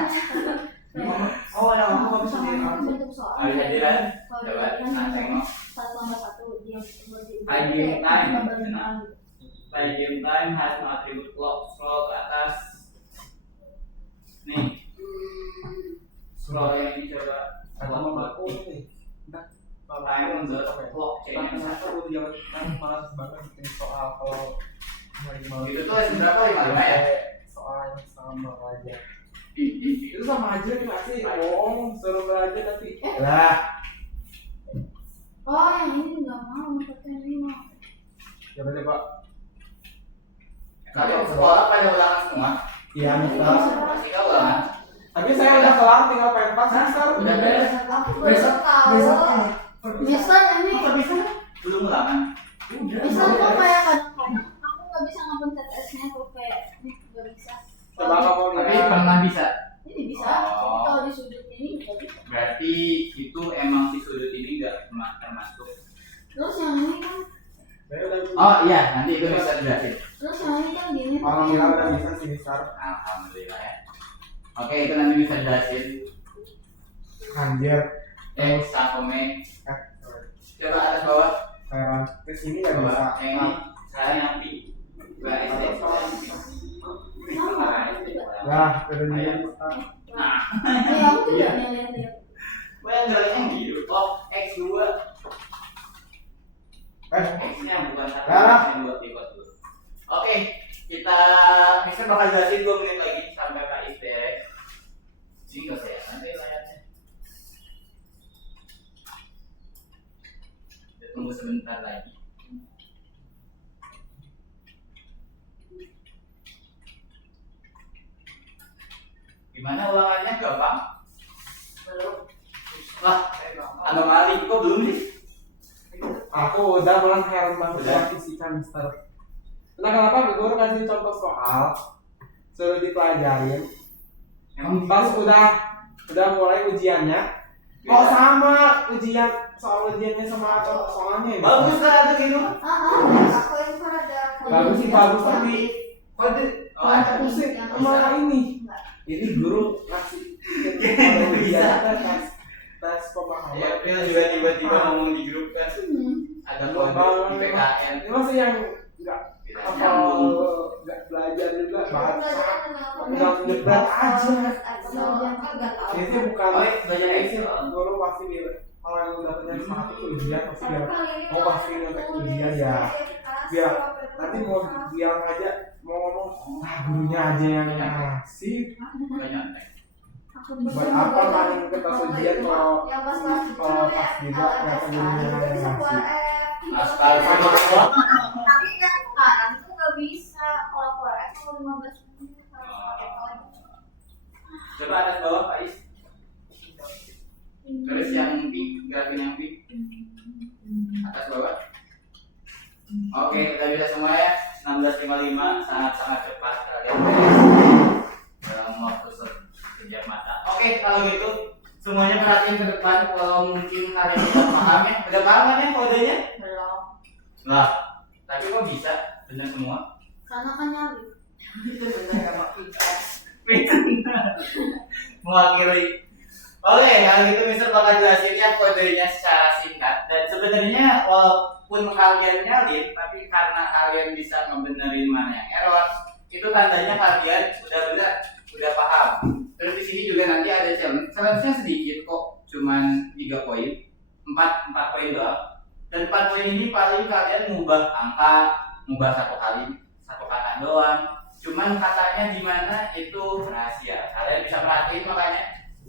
Oh, yang aku nggak bisa Sama dia itu bentuk soal. Harus hadiran. Kalau Coba, dia nah, kan tengok. 1 tambah 1 dia Time, time. Nah. Play game time has no attribute clock. Scroll ke atas. Nih. Scroll yang ini coba. Atau mau ini. Time on the clock. Tapi satu udah jangan kan malas banget bikin soal kalau hari malam. Itu tuh berapa? 55 ya? Soal yang sama aja. Itu sama aja nggak sih? Bohong, suruh belajar tapi. Lah. Oh, yang ini nggak mau, maksudnya ini mau. Coba. Kalau sekolah pada ulangan semua. Iya, Masih kau ulangan. Tapi saya udah kelar, tinggal pentas Mister. Udah beres. Aku baru tahu. Mister ini. Belum ulangan. Mister kok kayak kadang-kadang aku nggak bisa ngepencet S-nya kok kayak nggak bisa. Coba kamu Tapi lihat. pernah bisa. Ini bisa, tapi kalau di sudut ini nggak bisa. Berarti itu emang si sudut ini nggak termasuk. Terus yang ini kan, Saya udah bisa. Oh iya, nanti itu bisa dijelasin. terus yang ini kan gini. Alhamdulillah udah bisa sih Mister. Alhamdulillah ya. Oke, itu nanti bisa jelasin. Anjir. Sakome. Coba atas bawah. Heran. Kesini nggak bisa. Bawah. Yang ini. Sekarang yang P. Dua SD. Lah, udah Ayo. bisa. Nah, Aku juga lihat-lihat. gue yang jalannya gitu. Oh, X2. X-nya bukan satu, X-nya 2 pivot dulu. Oke, kita Mister bakal jelasin 2 menit lagi sampai Pak Istek. Sini nggak saya, nanti layarnya. Kita tunggu sebentar lagi. Gimana ulangannya gampang? Belum. Wah, anomali kok belum sih? Aku udah malah heran banget Udah. sama fisika Mister. Nah kenapa guru kasih contoh soal suruh dipelajarin. Emang Pas udah mulai ujiannya, oh sama ujian soal ujiannya sama contoh soalnya ya. bagus kan ada gitu? Aku yang ada. Bagus sih bagus tapi Kode. Oh, ada. pusing sama ini. Ini guru ngasih Bisa. tes pemahaman. Ya, April juga tiba-tiba ngomong di grup kan ada kode di PKN. Ini masih yang nggak Tidak apa nyambung. nggak belajar juga baca. Nggak nyebat aja. tahu. Ini bukan Oh, iya, belajar ini Excel. guru pasti bilang kalau yang udah punya semangat itu ujian pasti bilang mau pasti nyontek ujian ya. Biar nanti mau bilang aja mau ngomong gurunya aja yang ngasih. Banyak. Buat apa main kertas ujian kalau yang pas pas juga nggak gurunya yang ngasih. Astagfirullah. tapi kan sekarang tuh nggak bisa kalau keluar cuma 15 menit harus pakai kode. Coba atas bawah Pak Is. Terus yang pink, grafin yang pink. Atas bawah. Oke, udah bisa semua ya. 16.55 sangat-sangat cepat kalian dalam waktu sekejap mata. Oke, kalau gitu semuanya perhatiin ke depan. Kalau mungkin kalian tidak paham ya, udah paham kan ya kodenya? Belum, Lah, tapi kok bisa benar semua? karena kan nyari. Itu bener sama kita. Mewakili. Oke, kalau gitu Mister bakal jelasin ya kodenya secara singkat. Dan sebenarnya walaupun kalian nyalin, tapi karena kalian bisa ngebenerin mana yang error, itu tandanya kalian sudah benar, sudah paham. Terus di sini juga nanti ada challenge. Challenge-nya sedikit kok, cuman 3 poin, 4 poin doang. Dan 4 poin ini paling kalian ngubah angka, ngubah satu kata doang. Cuman katanya di mana itu rahasia. Kalian bisa perhatiin makanya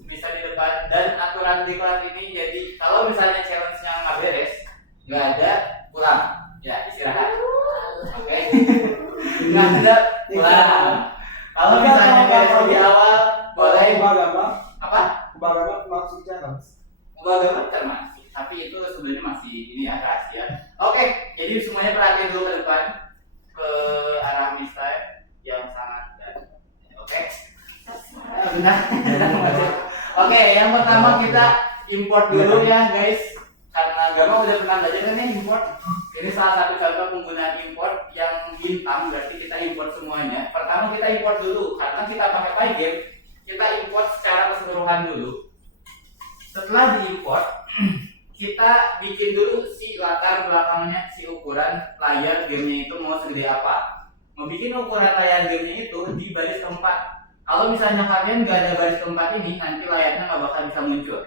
bisa di depan. Dan aturan di kelas ini jadi kalau misalnya challenge-nya nggak beres, nggak ada pulang. Ya istirahat. ini ya rahasia. Oke, jadi semuanya perhatiin dulu ke depan ke arah Mista yang sangat oke. Benar. Oke, yang pertama kita import dulu ya guys, karena Gama udah pernah belajar kan ya import. Ini salah satu contoh penggunaan import yang bintang, berarti kita import semuanya. Pertama kita import dulu, karena kita pakai Pygame, kita import secara keseluruhan dulu. Setelah diimport, kita bikin dulu si latar belakangnya, si ukuran layar gamenya itu mau segede apa. Mau bikin ukuran layar gamenya itu di baris keempat. Kalau misalnya kalian nggak ada baris keempat ini, nanti layarnya nggak bakal bisa muncul.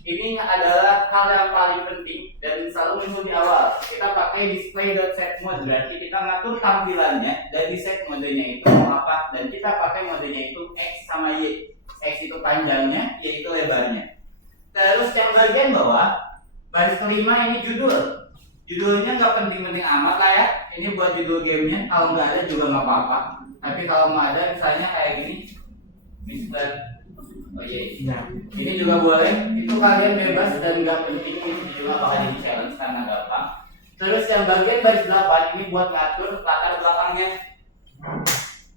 Ini adalah hal yang paling penting dan selalu muncul di awal. Kita pakai display.setMode, berarti kita ngatur tampilannya dan di set modenya itu mau apa, dan kita pakai modenya itu X sama Y. X itu panjangnya, Y itu lebarnya. Terus yang bagian bawah, baris kelima ini judul. Judulnya nggak penting-penting amat lah ya. Ini buat judul gamenya. Kalau nggak ada juga nggak apa-apa. Tapi kalau mau ada, misalnya kayak gini, Mister, oh iya, ini juga boleh. Itu kalian bebas dan nggak penting. Ini juga bakal jadi challenge karena gampang. Terus yang bagian baris 8 ini buat ngatur latar belakangnya.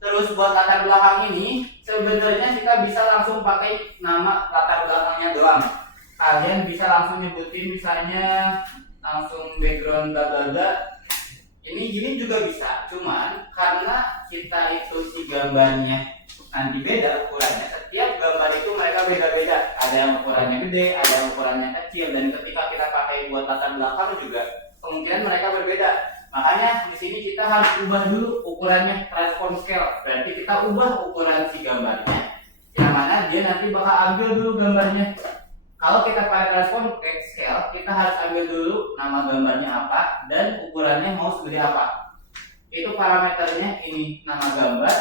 Terus buat latar belakang ini, sebenarnya kita bisa langsung pakai nama latar belakangnya doang. Kalian bisa langsung nyebutin misalnya langsung background bla bla bla. Ini gini juga bisa, cuman karena kita itu si gambarnya nanti beda ukurannya. Setiap gambar itu mereka beda-beda. Ada yang ukurannya gede, ada yang ukurannya kecil, dan ketika kita pakai buat latar belakang juga kemungkinan mereka berbeda. Makanya di sini kita harus ubah dulu ukurannya, transform scale. Berarti kita ubah ukuran si gambarnya, yang mana dia nanti bakal ambil dulu gambarnya. Kalau kita pakai transform scale, kita harus ambil dulu nama gambarnya apa dan ukurannya mau segede apa. Itu parameternya, ini nama gambar,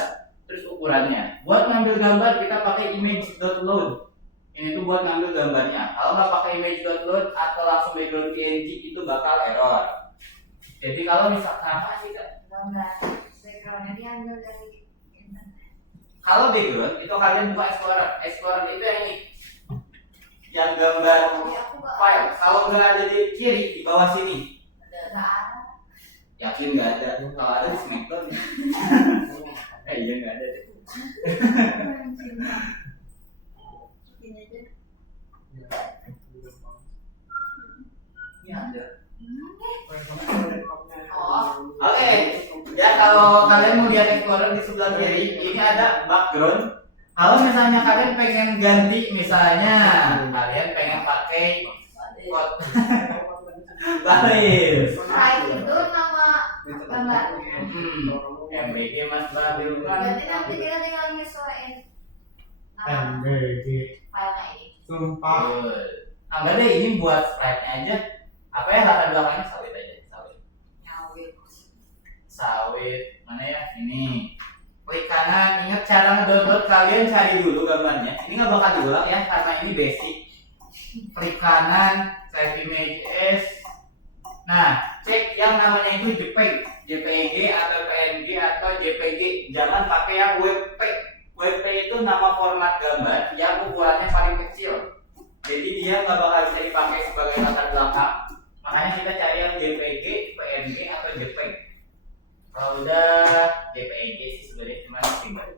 terus ukurannya. Buat ngambil gambar kita pakai image.load. Ini tuh buat ngambil gambarnya. Kalau nggak pakai image.load atau langsung background PNG itu bakal error. Jadi kalau misalkan apa sih Kak? Gambar backgroundnya diambil dari internet. Kalau background itu kalian buka Explorer. Explorer itu yang ini, yang gambar file. Kalau nggak ada di kiri, di bawah sini. Nggak ada. Yakin nggak ada? Kalau ada di Smackdown. Iya nggak ada deh. Ini aja. Ini ada. Oh. Oke. Ya kalau kalian mau lihat Explorer di sebelah kiri, ini ada background. Kalau misalnya kalian pengen ganti, misalnya kalian pengen pakai baris. Right, itu nama gambar. MBG Mas Babil Berarti nanti kita tinggal nyesuaiin nama MBG. filenya ini. Sumpah. Enggak deh, ini buat sprite-nya aja. Apa ya latar belakangnya sawit aja, sawit. Nyawit. Sawit mana ya? Ini. Klik kanan, ingat cara ngedownload, kalian cari dulu gambarnya. Ini nggak bakal diulang ya, karena ini basic. Klik kanan, save image as. Nah, cek yang namanya itu JPEG, JPG atau PNG atau JPG. Jangan pakai yang WP. WP itu nama format gambar yang ukurannya paling kecil. Jadi dia nggak bakal bisa dipakai sebagai latar belakang. Makanya kita cari yang JPG, PNG atau JPEG. Kalau udah JPG sih sebenarnya cuma tinggal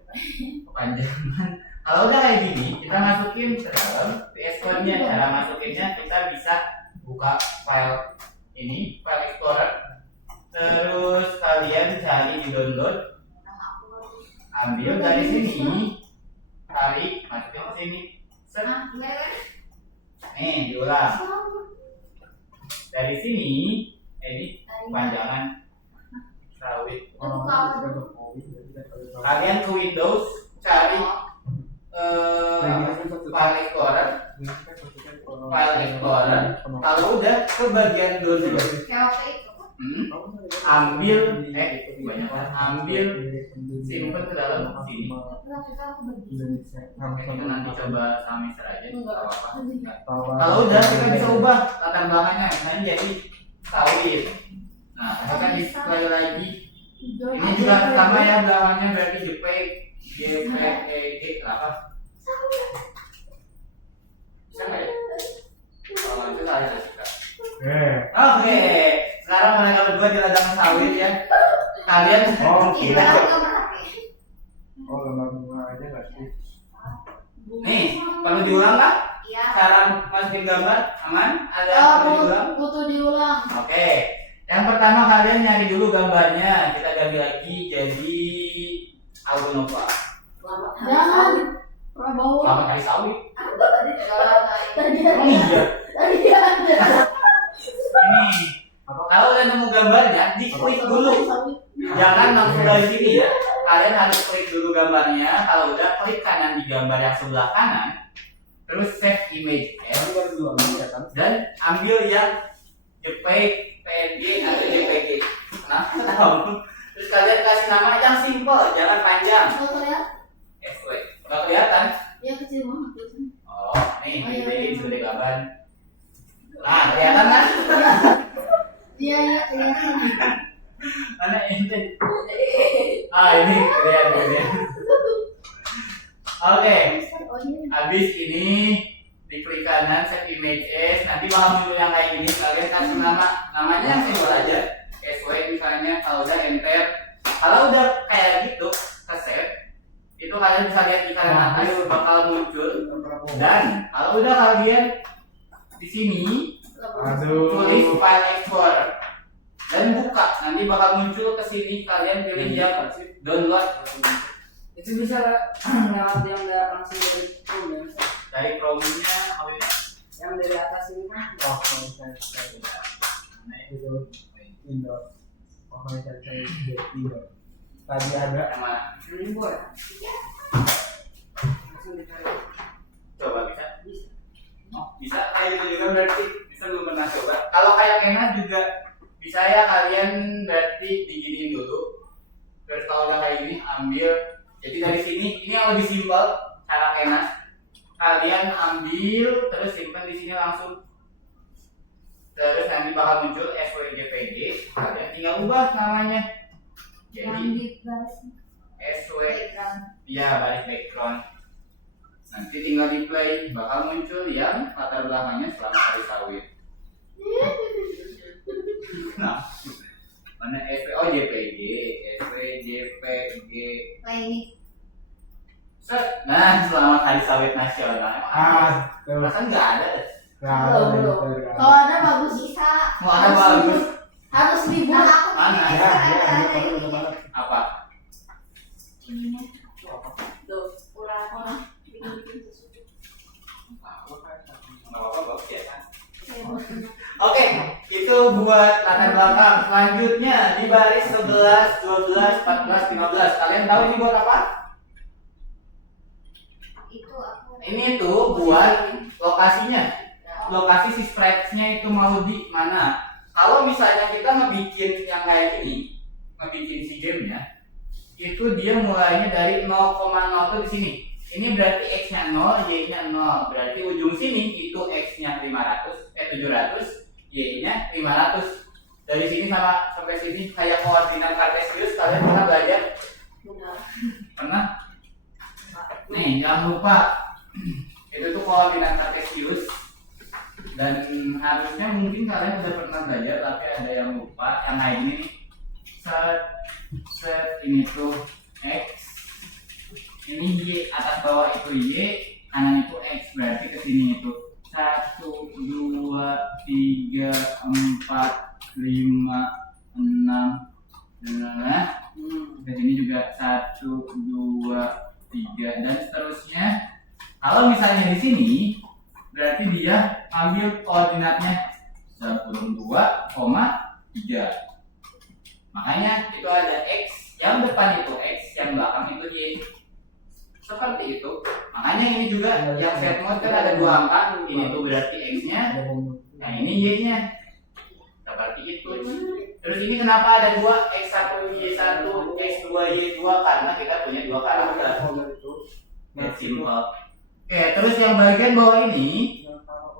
kepanjangan. Kalau udah kayak gini, kita masukin ke dalam PS Code-nya. Cara masukinnya kita bisa buka file ini, file Explorer. Terus kalian cari di download, ambil dari sini, tarik, masukin ke sini. Set. Nih, diulang. Dari sini, ini panjangan sawit. Kalian ke Windows, cari file Explorer, file Explorer. Kalau udah ke bagian download, ambil ambil simpen ke dalam sini. Kita nanti coba sama aja, nggak apa-apa. Kalau udah kita bisa ubah latar belakangnya, misalnya jadi sawit. Nah, kita kan display lagi. Ini juga sama ya, belakangnya berarti JPEG apa? Bisa nggak ya? Kalau itu saya suka. Oke, sekarang mereka berdua di ladang sawit ya. Kalian Itu kita aku gambar HP. Oh, gambar bunga aja nggak sih? nih perlu diulang kah? Iya. Cara masukin gambar aman? Ada yang Oh, perlu diulang? butuh diulang. Oke, yang pertama kalian nyari dulu gambarnya. Kita ganti lagi jadi Audonova. Jangan. Prabowo. Selamat hari sawit. Tadi Oh iya. Tadi ada. Ini kalau udah nemu gambarnya, diklik dulu. Jangan langsung dari sini ya. Kalian harus klik dulu gambarnya. Kalau udah klik kanan di gambar yang sebelah kanan, terus save image Tapi baru dua ya kan? dan ambil yang JPEG, PNG atau JPG. Kenapa tahu? Terus kalian kasih nama yang simple, jangan panjang. Mau lihat? SW. Udah kelihatan? Ya kecil banget. Oh, nih JPG sudah gambar. Nah, kelihatan kan? Iya, iya, kelihatan. Mana ente? Ini keren. Oke, Oh, iya. habis ini diklik kanan save images, nanti bakal muncul yang kayak gini. Kalian kasih namanya yang simpel aja, SW misalnya. Kalau udah enter, kalau udah kayak gitu ke save, itu kalian bisa lihat di kanan atas bakal muncul. Dan kalau udah kalian di sini tulis file explorer dan buka, nanti bakal muncul ke sini. Kalian pilih yang download. Itu bisa lewat yang nggak langsung dari Chrome ya? Dari Chrome-nya Yang dari atas ini kan? Oh, kalau saya itu Indo. Oh, kalau saya Indo. Tadi ada yang mana? Ini boy. Langsung ditarik. Coba bisa? Bisa. Oh, bisa kayak gitu juga berarti. Bisa belum pernah coba. Kalau kayak Kena juga bisa ya, kalian berarti diginiin dulu. Terus kalau udah kayak gini ambil. Jadi dari sini ini yang lebih simpel cara Kena. Kalian ambil terus simpan di sini langsung. Terus nanti bakal muncul SWJPG. Kalian tinggal ubah namanya. Jadi SW ya baris background. Nanti tinggal di play, bakal muncul yang latar belakangnya Selamat Hari Sawit. Nah, mana SW? Oh, JPG, SWJPG. Nah, ini. Set. Nah, Selamat Hari Sawit Nasional. terus Perasaan nggak ada. Kalau ada bagus bisa. Mau ada bagus. Harus dibuat. Mana? Apa? Ininya. Tuh. Orang Nggak apa-apa, bagus ya kan? Oke, itu buat latar belakang. Selanjutnya di baris 11, 12, 14, 15. Kalian tahu ini buat apa? itu aku. Ini tuh buat lokasinya. Lokasi si sprites-nya itu mau di mana. Kalau misalnya kita ngebikin yang kayak gini, ngebikin si game-nya, itu dia mulainya dari 0,0 tuh di sini. Ini berarti X-nya 0, Y-nya 0. Berarti ujung sini itu X-nya 700, Y-nya 500. Dari sini sampai sini kayak koordinat kartesius. Kalian pernah belajar? Pernah? Nih, jangan lupa. Itu tuh koordinat kartesius. Dan harusnya mungkin kalian udah pernah belajar, tapi ada yang lupa. Yang kayak gini nih. Set ini tuh X. Ini Y, atas bawah itu Y, kanan itu X, berarti ke sini itu 1, 2, 3, 4, 5, 6. Nah, ke sini juga 1, 2, 3 dan seterusnya. Kalau misalnya di sini, berarti dia ambil koordinatnya 2,3. Makanya itu ada X, yang depan itu X, yang belakang itu Y. Seperti itu. Makanya ini juga yang set mode kan ada 2 angka. Ini tuh berarti X-nya, yang ini Y-nya. Seperti itu. Terus ini kenapa ada 2 X1, Y1, X2, Y2? Karena kita punya 2 karakter. That's simple. Oke, terus yang bagian bawah ini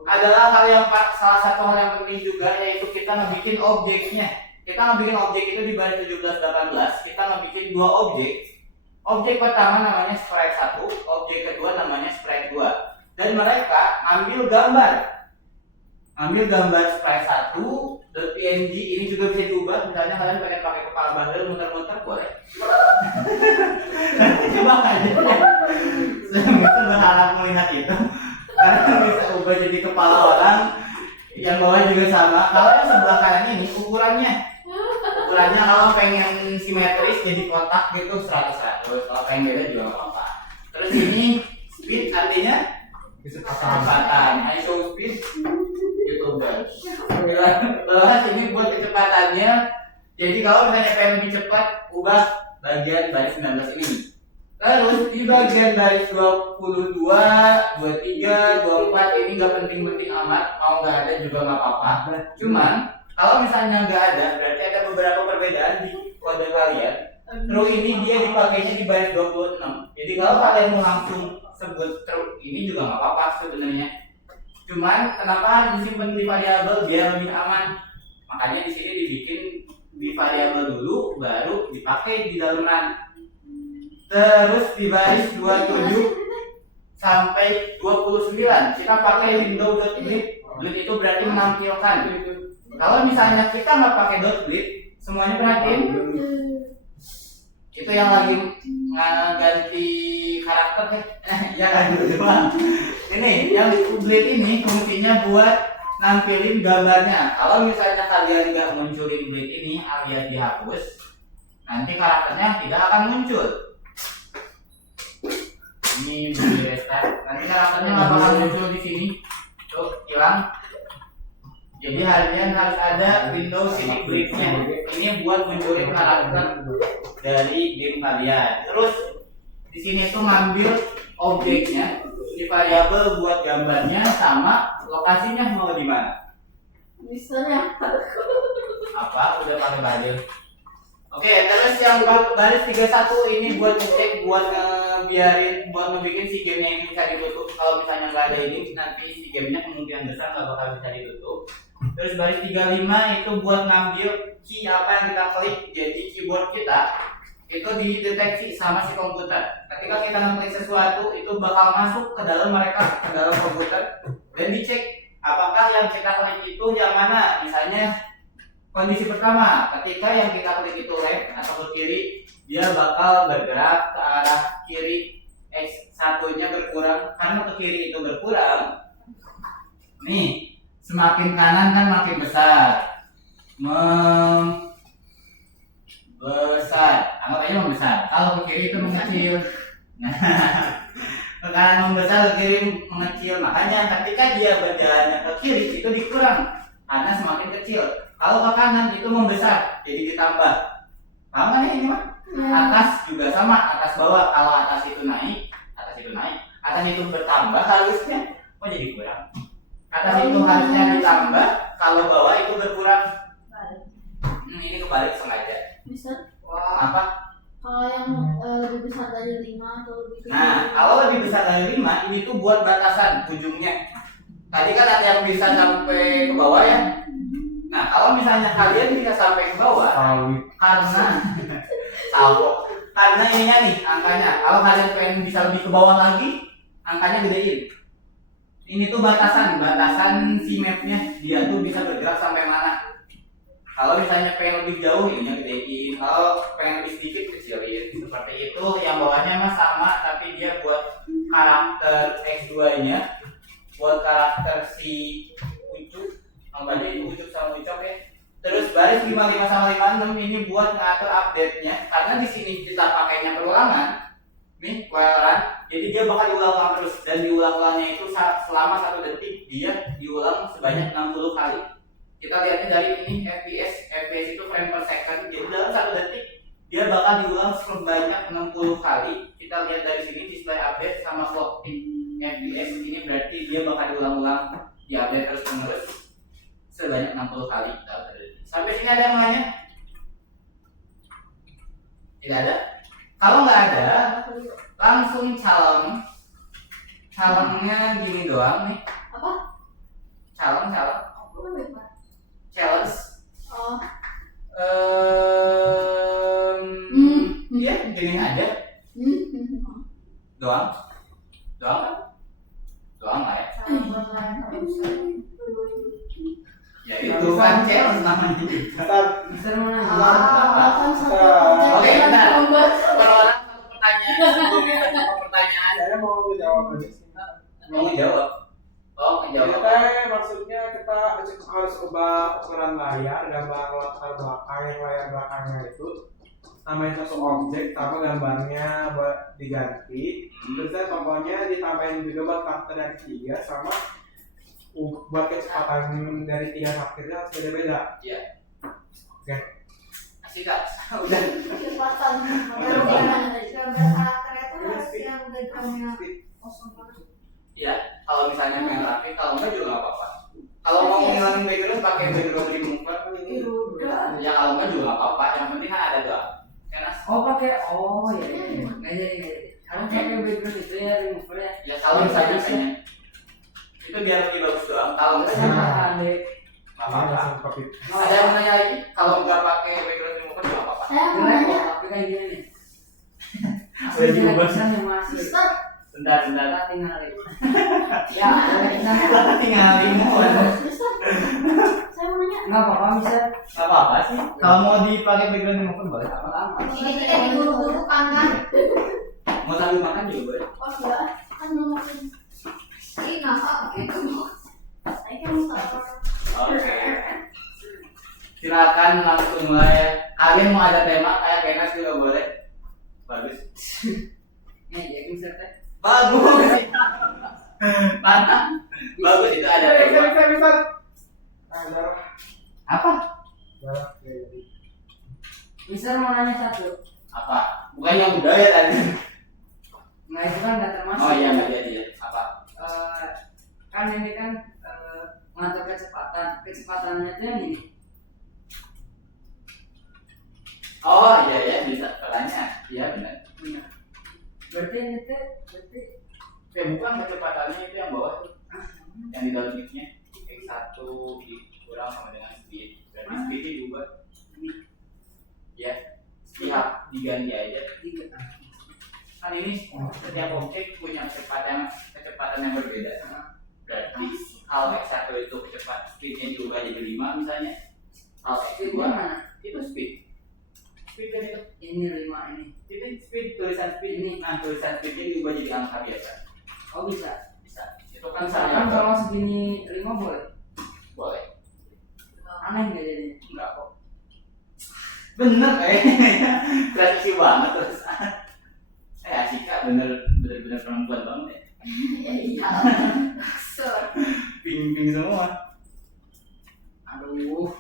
adalah salah satu hal yang penting juga, yaitu kita ngebikin objeknya. Kita ngebikin objek itu di baris 17-18. Kita ngebikin 2 objek. Objek pertama namanya sprite 1, objek kedua namanya sprite 2. Dan mereka ambil gambar. ambil gambar sprite 1.png, ini juga bisa diubah. Misalnya kalian pengen pakai kepala Bahlil muter-muter, boleh. Coba aja bisa berharap melihat itu, karena bisa ubah jadi kepala orang, yang bawah juga sama. Kalau yang sebelah kanan ini ukurannya kalau pengen simetris jadi kotak gitu 100. Kalau pengen beda juga nggak apa-apa. Terus ini speed artinya kecepatan, ISO speed youtuber. Terus ini buat kecepatannya. Jadi kalau misalnya pengen lebih cepat, ubah bagian baris 19 ini. Terus di bagian baris 22, 23, 24 ini nggak penting-penting amat, mau nggak ada juga nggak apa-apa. Cuman kalau misalnya nggak ada, berarti ada beberapa perbedaan di kode kalian. True ini dia dipakainya di baris 26. Jadi kalau kalian mau langsung sebut true ini juga nggak apa-apa sebenarnya. Cuman kenapa harus disimpan di variabel biar lebih aman? Makanya di sini dibikin di variabel dulu, baru dipakai di dalam run. Terus di baris 27 sampai 29 kita pakai window.bleed. Bleed itu berarti menampilkan. Kalau misalnya kita nggak pakai .bleed, semuanya perhatiin. Itu yang lagi ganti karakter ya kan gitu doang. Ini yang bleed ini fungsinya buat nampilin gambarnya. Kalau misalnya kalian nggak munculin bleed ini alias dihapus, nanti karakternya tidak akan muncul. Ini di restart, nanti karakternya nggak bakal muncul di sini. Tuh hilang. Jadi kalian harus ada Windows titik bleed-nya. Ini buat munculin karakter dari game kalian. Terus di sini tuh ngambil objeknya di variabel buat gambarnya sama lokasinya mau di mana. Misalnya Apa? Udah pakai Bahlil. Oke, terus yang baris 31 ini buat ngecek, buat ngebiarin, buat ngebikin si gamenya ini bisa ditutup. Kalau misalnya nggak ada ini, nanti si gamenya kemungkinan besar nggak bakal bisa ditutup. Terus baris 35 itu buat ngambil key apa yang kita klik. Jadi keyboard kita itu dideteksi sama si komputer. Ketika kita ngeklik sesuatu itu bakal masuk ke dalam mereka, ke dalam komputer, dan dicek apakah yang kita klik itu yang mana. Misalnya kondisi pertama, ketika yang kita klik itu left atau ke kiri, dia bakal bergerak ke arah kiri. X1-nya berkurang, karena ke kiri itu berkurang. Nih, semakin kanan kan makin besar. Membesar, anggap aja membesar. Kalau ke kiri itu mengecil. Nah, ke kanan membesar, ke kiri mengecil. Makanya ketika dia berjalannya ke kiri itu dikurang, karena semakin kecil. Kalau ke kanan itu membesar, jadi ditambah. Paham kan ini mah? Atas juga sama, atas bawah. Kalau atas itu naik, atas itu bertambah harusnya, kok jadi kurang? Atas itu harusnya ditambah, kalau bawah itu berkurang. Ini kebalik sengaja. Bisa. Apa? Kalau yang lebih besar dari 5 atau lebih kecil. Nah, kalau lebih besar dari 5, ini tuh buat batasan ujungnya. Tadi kan ada yang bisa sampai ke bawah ya. Nah, kalau misalnya kalian bisa sampai ke bawah, karena ininya nih angkanya. Kalau kalian pengen bisa lebih ke bawah lagi, angkanya gedein. Ini tuh batasan si mapnya, dia tuh bisa bergerak sampai mana. Kalau misalnya pengen lebih jauh, ininya gedein. Kalau pengen lebih sedikit, kecilin. Seperti itu. Yang bawahnya mah sama, tapi dia buat karakter X2-nya, buat karakter si Ucup. Namanya itu Ucup sama Ucok ya. Terus baris 55 sama 56 ini buat ngatur update-nya. Karena di sini kita pakainya perulangan. Nih, while jadi dia bakal diulang-ulang terus, dan diulang-ulangnya itu selama 1 detik, dia diulang sebanyak 60 kali. Kita lihatnya dari ini FPS itu frame per second. Jadi dalam 1 detik dia bakal diulang sebanyak 60 kali. Kita lihat dari sini display update sama clock FPS ini berarti dia bakal diulang-ulang, diupdate terus-menerus sebanyak 60 kali. Sampai sini ada yang nanya? Tidak ada? Kalau nggak ada, langsung calonnya gini doang nih. Apa? Calon. Challenge. Oh. Iya, gini aja. Doang kan? Doang lah ya. itu kan challenge namanya. Ntar Mister mana? Kan satu Oke, objek bentar. yang membuat Kalau orang satu pertanyaan, sebelumnya satu pertanyaan, saya mau jawab aja sih. mau ngejawab. Oh, ngejawab. Kita maksudnya kita harus ubah ukuran layar, gambar latar belakang yang layar belakangnya itu namanya satu objek sama gambarnya buat diganti. Terus saya tokonya ditambahin juga buat karakter yang 3 sama buat kecepatan dari 3 karakternya harus beda-beda. Iya. Oke. Asik Kak. Udah. kecepatan gambar karakter itu harus yang backgroundnya kosong banget. Iya. Kalau misalnya pengen rapi, kalau enggak juga nggak apa-apa. Kalau mau ngilangin background pakai background remover ini. Ya kalau enggak juga nggak apa-apa. Yang penting kan ada doang. Karena Oh pakai ya. Nggak jadi. Karena pakai background itu ya remover ya. ya kalau misalnya pengen itu biar lebih bagus doang. Kalau enggak ya Sama ada. nggak apa-apa. Langsung copy. Ada yang nanya lagi? Kalau nggak pakai background remover juga nggak apa-apa. Saya mau Jelek nanya, kok, tapi kayak gini nih. Udah diubah. Yang masih. Mister, Bentar. Kita tinggalin. Ya, Tinggal remover. Mister, saya mau nanya. nggak apa-apa Mister. Nggak apa-apa sih. Kalau mau dipakai background remover boleh. Apa-apa. Ini kita diburu-buru kan? Mau sambil makan juga boleh. Oh iya, kan belum makan. Ini nggak itu. Saya kan Mister. Oke. Silakan langsung mulai. Kalian mau ada tema kayak Kenas juga boleh. Bagus. Jadi Mister teh. Bagus. Mana? Bagus itu ada tema. Bisa. Ada Apa? darah jadi. Mister mau nanya satu. Apa? Bukan yang udah ya tadi. Nah itu kan nggak termasuk. Oh iya nggak jadi. Apa? Kan ini kan mengatur kecepatannya itu yang ini. Oh iya bisa pertanyaan. Iya benar. Berarti ini teh berarti Bukan kecepatannya itu yang bawah tuh. Yang di dalam mic-nya X1 dikurang sama dengan speed. Berarti speednya diubah. Ya, pihak diganti aja. Kan ini setiap objek punya kecepatan yang berbeda. Berarti hal X1 itu speednya diubah jadi 5 misalnya. Hal X2 mana? itu speed. Speed kan itu. Ini 5 ini. Itu speed, tulisan speed ini. Nah, tulisan speednya diubah jadi angka biasa. Oh bisa. Itu kan Misalkan saya kalau segini 5 boleh. boleh. Aneh nggak jadinya? Enggak kok. Bener kayaknya. Tradisi banget terus. Asika bener perempuan banget ya. Iya. Sur. Ping semua. Aduh.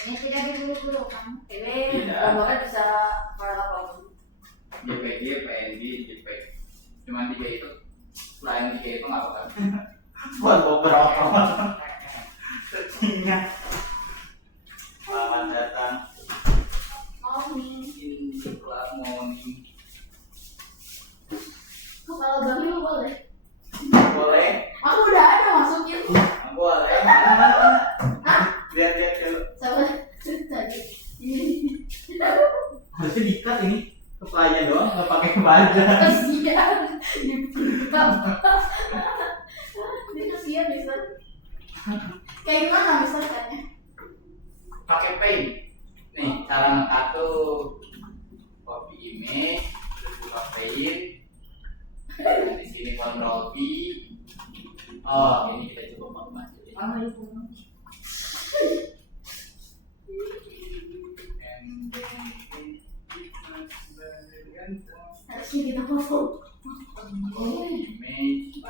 Ini tidak diburu-buru kan? Ini Tidak. gambarnya bisa pada apa? JPG, PNG, JPEG. Cuma 3 itu. Selain 3 itu nggak apa-apa. Buat beberapa orang. Searchingnya. Selamat datang. Oh nih. In Club Morning. Kalau Bami boleh. Boleh? Aku udah ada masukin. Boleh. Mana? Lihat dulu. Sama tadi. Harusnya dikat ini. Kepalanya doang, nggak pakai badan. Kasihan. Ini kasihan bisa. Kayak gimana bisa katanya? Pakai paint. Nih, cara ngekat tuh copy image, terus buka paint. Dan di sini Ctrl V. Oh, ini kita coba masukin. Ah itu. Harusnya kita foto. Image.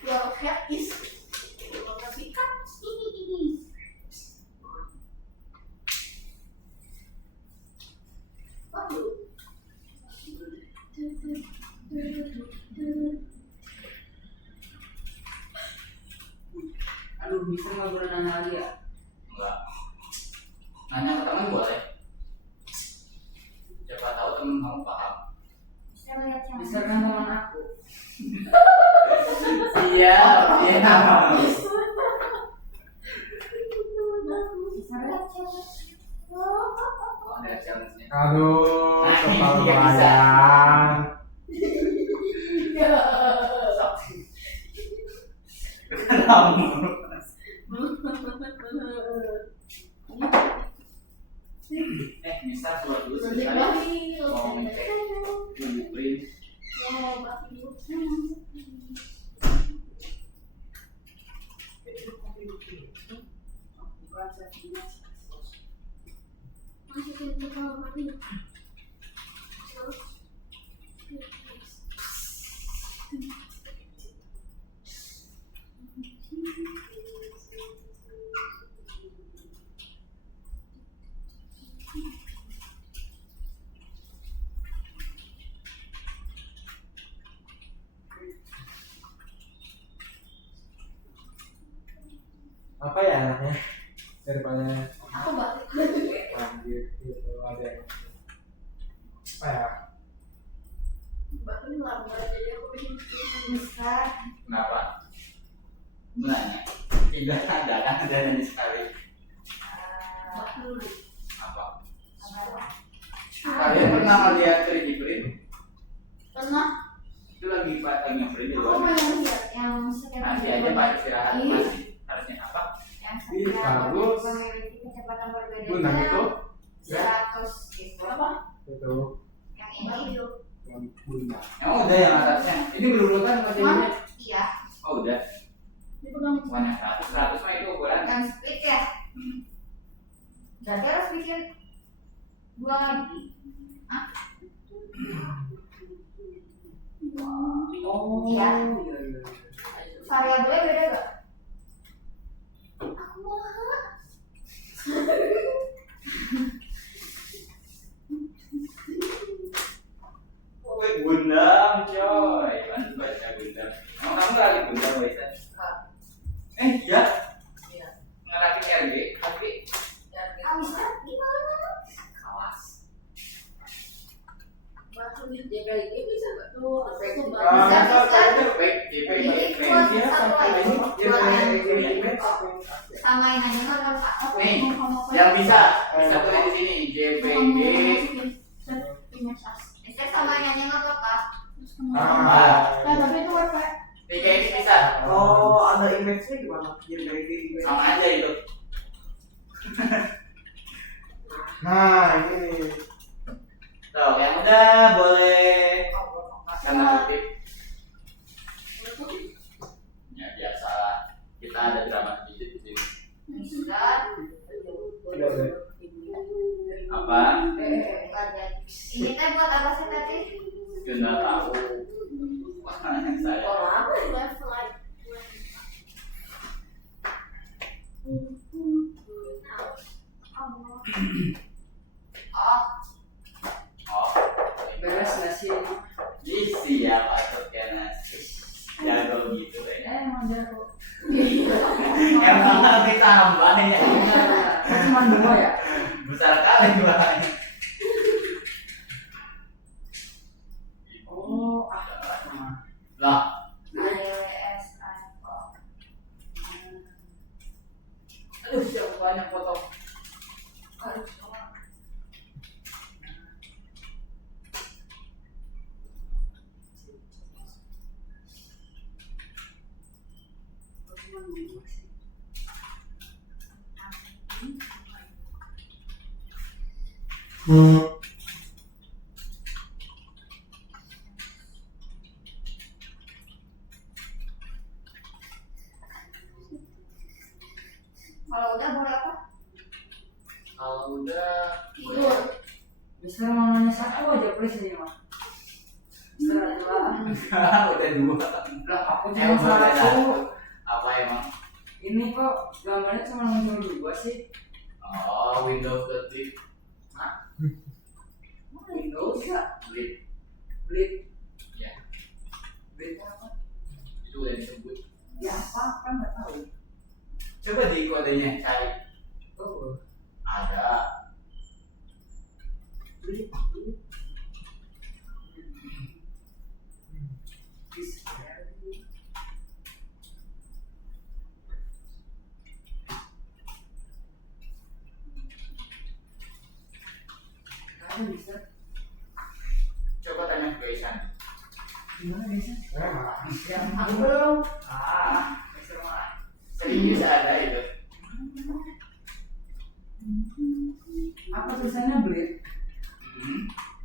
Your cat is mengasikan ini. Aduh bisa nggak boleh nanya lagi ya? Enggak. Nanya ke teman boleh. Siapa tahu temen kamu paham. Bisa kan teman aku. Iya. ada challenge-nya. Aduh, Nah, ini kepala nggak bisa. bayang. Bisa keluar dulu sekali. Mau ngecek nunggu print. Apa ya anaknya? Daripada Aku balik. lanjut gitu ada yang apa ya? Balik lambat jadi aku bikin besar. Kenapa? Nanya. Tidak ada kan ada yang sekali. Apa? Kalian pernah lihat 3D print? Pernah. Itu lagi nge-print di Aku luar. mau yang lihat yang sekitar. Nanti aja Pak istirahat masih. Harusnya apa? Yang Ih, bagus. memiliki kecepatan berbeda. Gundam itu? 100 itu apa? Itu Yang ini itu. yang bunda. Yang udah yang atasnya. Ini berurutan masih Mana? ini. Iya. Oh udah. Dipegang. Bukan yang 100 mah itu ukuran. Yang split ya. Hmm. Berarti harus bikin 2 lagi. Hah? Oh Iya. iya. Variabelnya beda gak? Aku mahal. Woi Gundam coy. Kan baca Gundam. Emang kamu nggak lagi Gundam Waisan? Iya. Iya. Ngelatih RG, tapi Bisa gimana? kawas. Bahkan di JKIG bisa nggak tuh? Efek Bisa, Samain aja kan aku Nih, mau yang bisa tulis di sini JPG. Samain aja nggak apa-apa. Ah. Nah, tapi itu WP. 3 ini bisa. Oh, ada image-nya gimana? Jadi image. Sama aja itu. Nah, ini. Tuh, yang udah boleh karena kutip. Ya biasa kita ada drama sedikit di sini. Bisa. Udah deh. Apa? Ini teh buat apa sih tadi? Kita tahu. Saya. Kalau apa? Oh, Oh, Beres nggak sih? Ih, siap atau nasi. Jago gitu ya. Emang jago. Emang kita tambah ya. Cuma 2 ya? Besar kali jualannya. Oh, Lah, ADWS. aduh siapa banyak foto. Kalau udah boleh apa? Kalau udah Tidur. bisa namanya satu aja please ini mah. Istirahat lah. udah dua. Lah aku Emang cuma boleh satu. satu. Apa emang? Ini kok gambarnya cuma muncul 2 sih. Oh, Windows ketik. Windows ya. Blit. Blit. Ya, Blit apa? itu udah disebut. Ya apa kan nggak tahu. Coba di kodenya cari. Oh, Ada. Blit. Bisa. tulisan. Gimana biasa? Yang Aku belum. Serius ada itu. apa tulisannya Blit?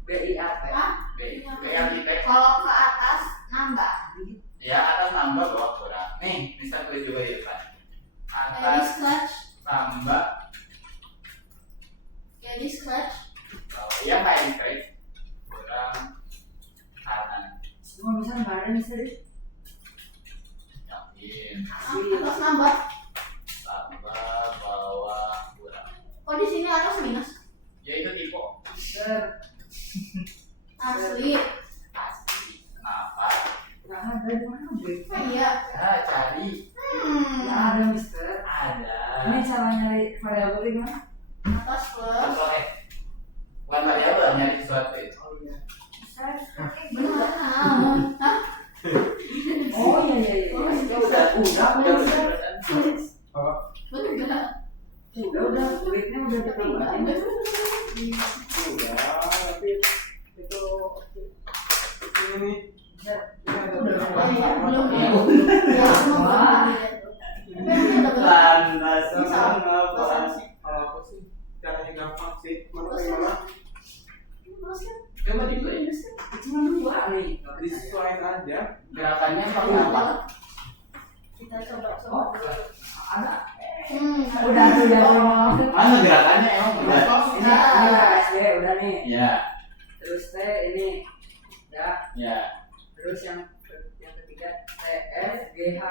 BIAT. Hah? arsitek. Kalau ke atas nambah. Ya atas nambah bawah kurang. Nih bisa tulis juga di depan. Jadi Atas scratch. tambah Jadi scratch. bawah. Ya kayak di scratch. Kurang kanan. Semua bisa nggak ada nih tadi. Yakin. Atas nambah. Tambah bawah kurang. Oh di sini atas minus. Ya itu tipe. Asli. Asli. Kenapa? Nggak ada di mana Blit? Oh iya. Ya cari. Nggak ada Mister. Ada. Ini cara nyari variabel gimana? Atas plus. Contoh bukan variabel nyari sesuatu itu. Oh iya. Benar. Hah? Oh iya. Ya udah. Apa? Benar. Udah Blitnya udah ditambahin. Udah, tapi itu ini nih. Udah. Oh iya, belum. Iya. Ya, mau lihat tuh. Tapi nanti ada berapa? Landas Bisa. Bisa. Kalau aku sih caranya gampang sih. Mana Terus gimana? Terus kan? Coba di play. Cuma dua nih. Disesuaikan aja. Gerakannya pakai apa? Kita coba Oh, dulu. ada. Udah Udah tuh ya. Mana gerakannya emang udah? Ini udah SD udah nih. Ya, Terus T ini ya. ya. Terus yang ketiga TF GH.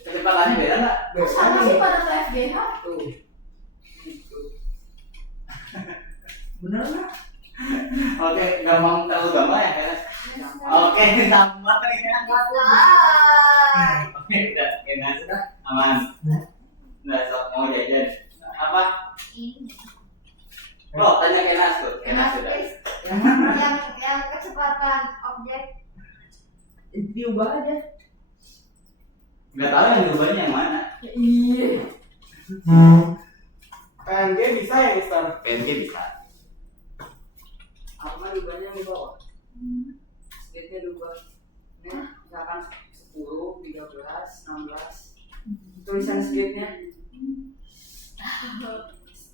Kecepatannya beda nggak? Kok sama sih pada FDH? Tuh. Itu. Bener nggak? Oke, gampang terlalu gampang ya kan? Oke, tambah ya. Oke, udah, Kenas aman. Udah, sok mau jajan. Apa? Ini. Oh, tanya Kenas tuh. Kenas sudah. Yang kecepatan objek. Diubah aja. Nggak tahu yang diubahnya yang mana. Iya. PNG bisa ya, Mister? PNG bisa. Apa diubahnya di bawah? Speednya diubah. Ini misalkan 10, 13, 16. Tulisan speednya.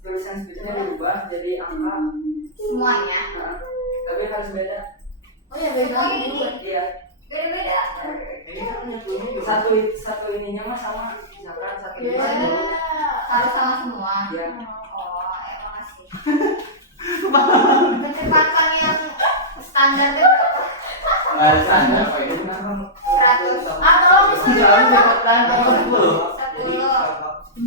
Tulisan speednya diubah jadi angka. Semuanya. Nah, tapi harus beda. Oh ya beda ini. Iya. Beda-beda. Ini kan punya bunyi. Satu ininya mah sama. Misalkan satu ini. Harus sama semua. Iya. Oh, makasih. Kecepatan yang standar itu berapa? Nggak ada standar kok itu. 100. Atau misalnya Selalu berapa? cepetan nomor 10. 10.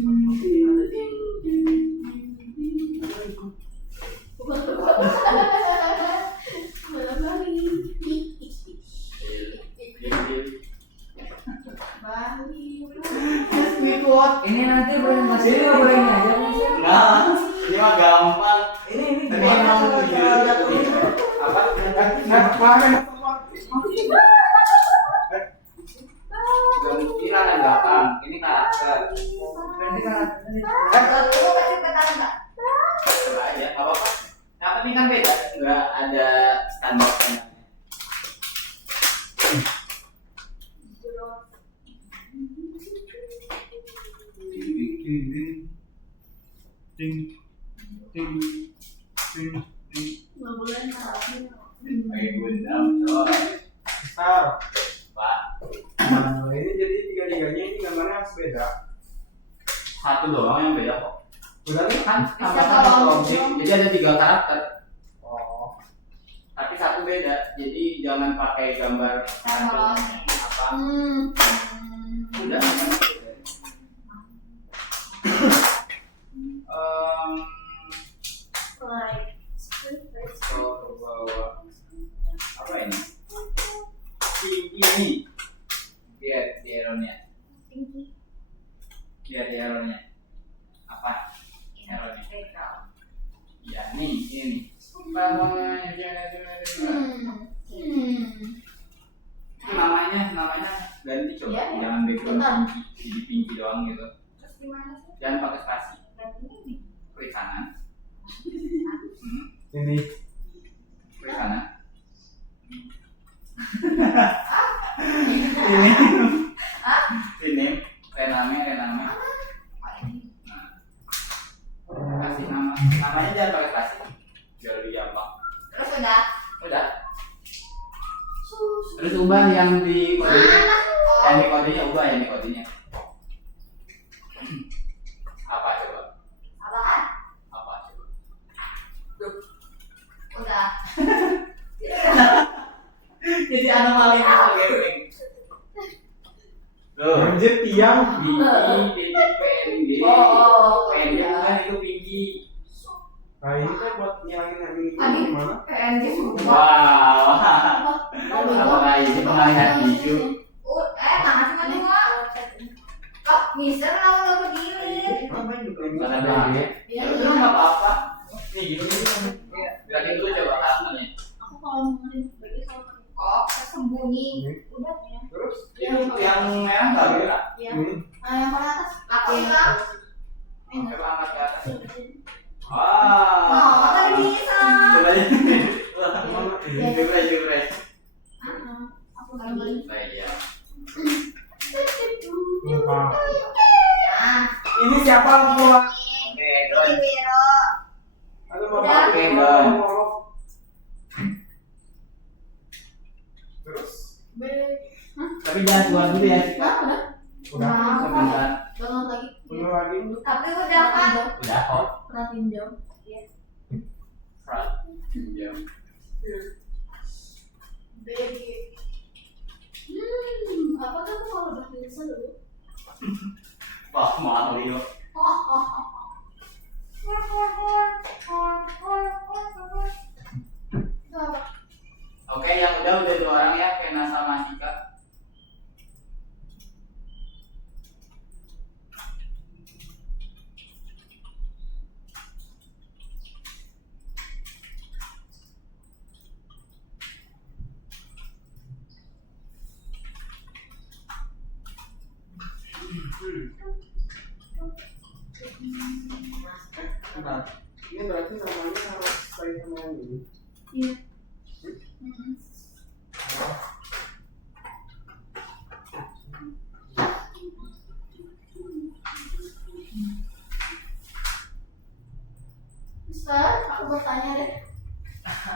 Ini nanti presentasi nggak boleh ini aja nih. Sir? Nah, ini mah gampang. Ini Tapi gimana emang cara jujur. Apa? Nah, kemarin Kemungkinan yang belakang. Ini karakter. Berarti kan Dulu kecepatan enggak? Coba aja, nggak apa-apa. Yang penting kan beda, nggak ada standar-standarnya. Nggak boleh ngalamin. Kayak gundam, coy. besar. Pak, Nah, ini jadi tiga-tiganya ini gambarnya harus beda. satu doang yang beda kok. Udah nih? Kan Bisa sama-sama tolong satu objek, dong. jadi ada 3 karakter. Oh. Tapi satu beda, jadi jangan pakai gambar Sama. apa. Udah. Like Ke bawah. Apa ini? Ini. Lihat di errornya. Lihat di errornya. Apa? Errornya. Ya, nih, ini. Namanya ganti coba. Iya, iya. Jangan background Bentar. di pinky doang gitu. Terus gimana sih? Jangan pakai spasi. Gantinya ini. Klik kanan. Ini. Klik Udah. Udah. Terus ubah yang di kodenya. Yang di kodenya ubah yang di kodenya. Apa coba? Apaan? Apa coba? Udah. Jadi anomali gaming. Loh, Anjir tiang. tinggi, PNG. Oh, PNG iya. kan itu tinggi. Nah ini kan buat nyalain yang ini Tadi gimana? PNG semua. Wow. Lalu Apakah ini pengalihan isu? tahan cuma dua. Kok Mister kalau nggak berdiri? Karena PNG. Iya, Itu iya. nggak apa-apa. Nih gini. Gerakin dulu coba tangan ya. Aku kalau mau berdiri kalau kok tersembunyi. Udah ya. Terus Itu yang merah nggak gerak. Iya. ini Yang paling atas. Aku hilang. Coba angkat ke atas. Oh, Wah. tadi bisa. Coba ya. mana ini? Coba. Aku baru beli. Baik ya. Lupa. Nah, Ini siapa semua? Oke, Don. ini Biro. Aduh, Udah. Oke, Don. Terus Tapi jangan keluar dulu ya. Nah, udah. udah Sebentar. Download lagi. udah lagi. Tapi udah kan? Udah kok. Perhatiin jam. Iya. Front. Jam. Baby. Apakah aku kalau bahasa dulu? Wah, mahal Rio. Oke, yang udah 2 orang ya, Kena sama Sika. Bentar. Ini berarti namanya harus saya sama yang ini. Iya. Mister, aku bertanya deh.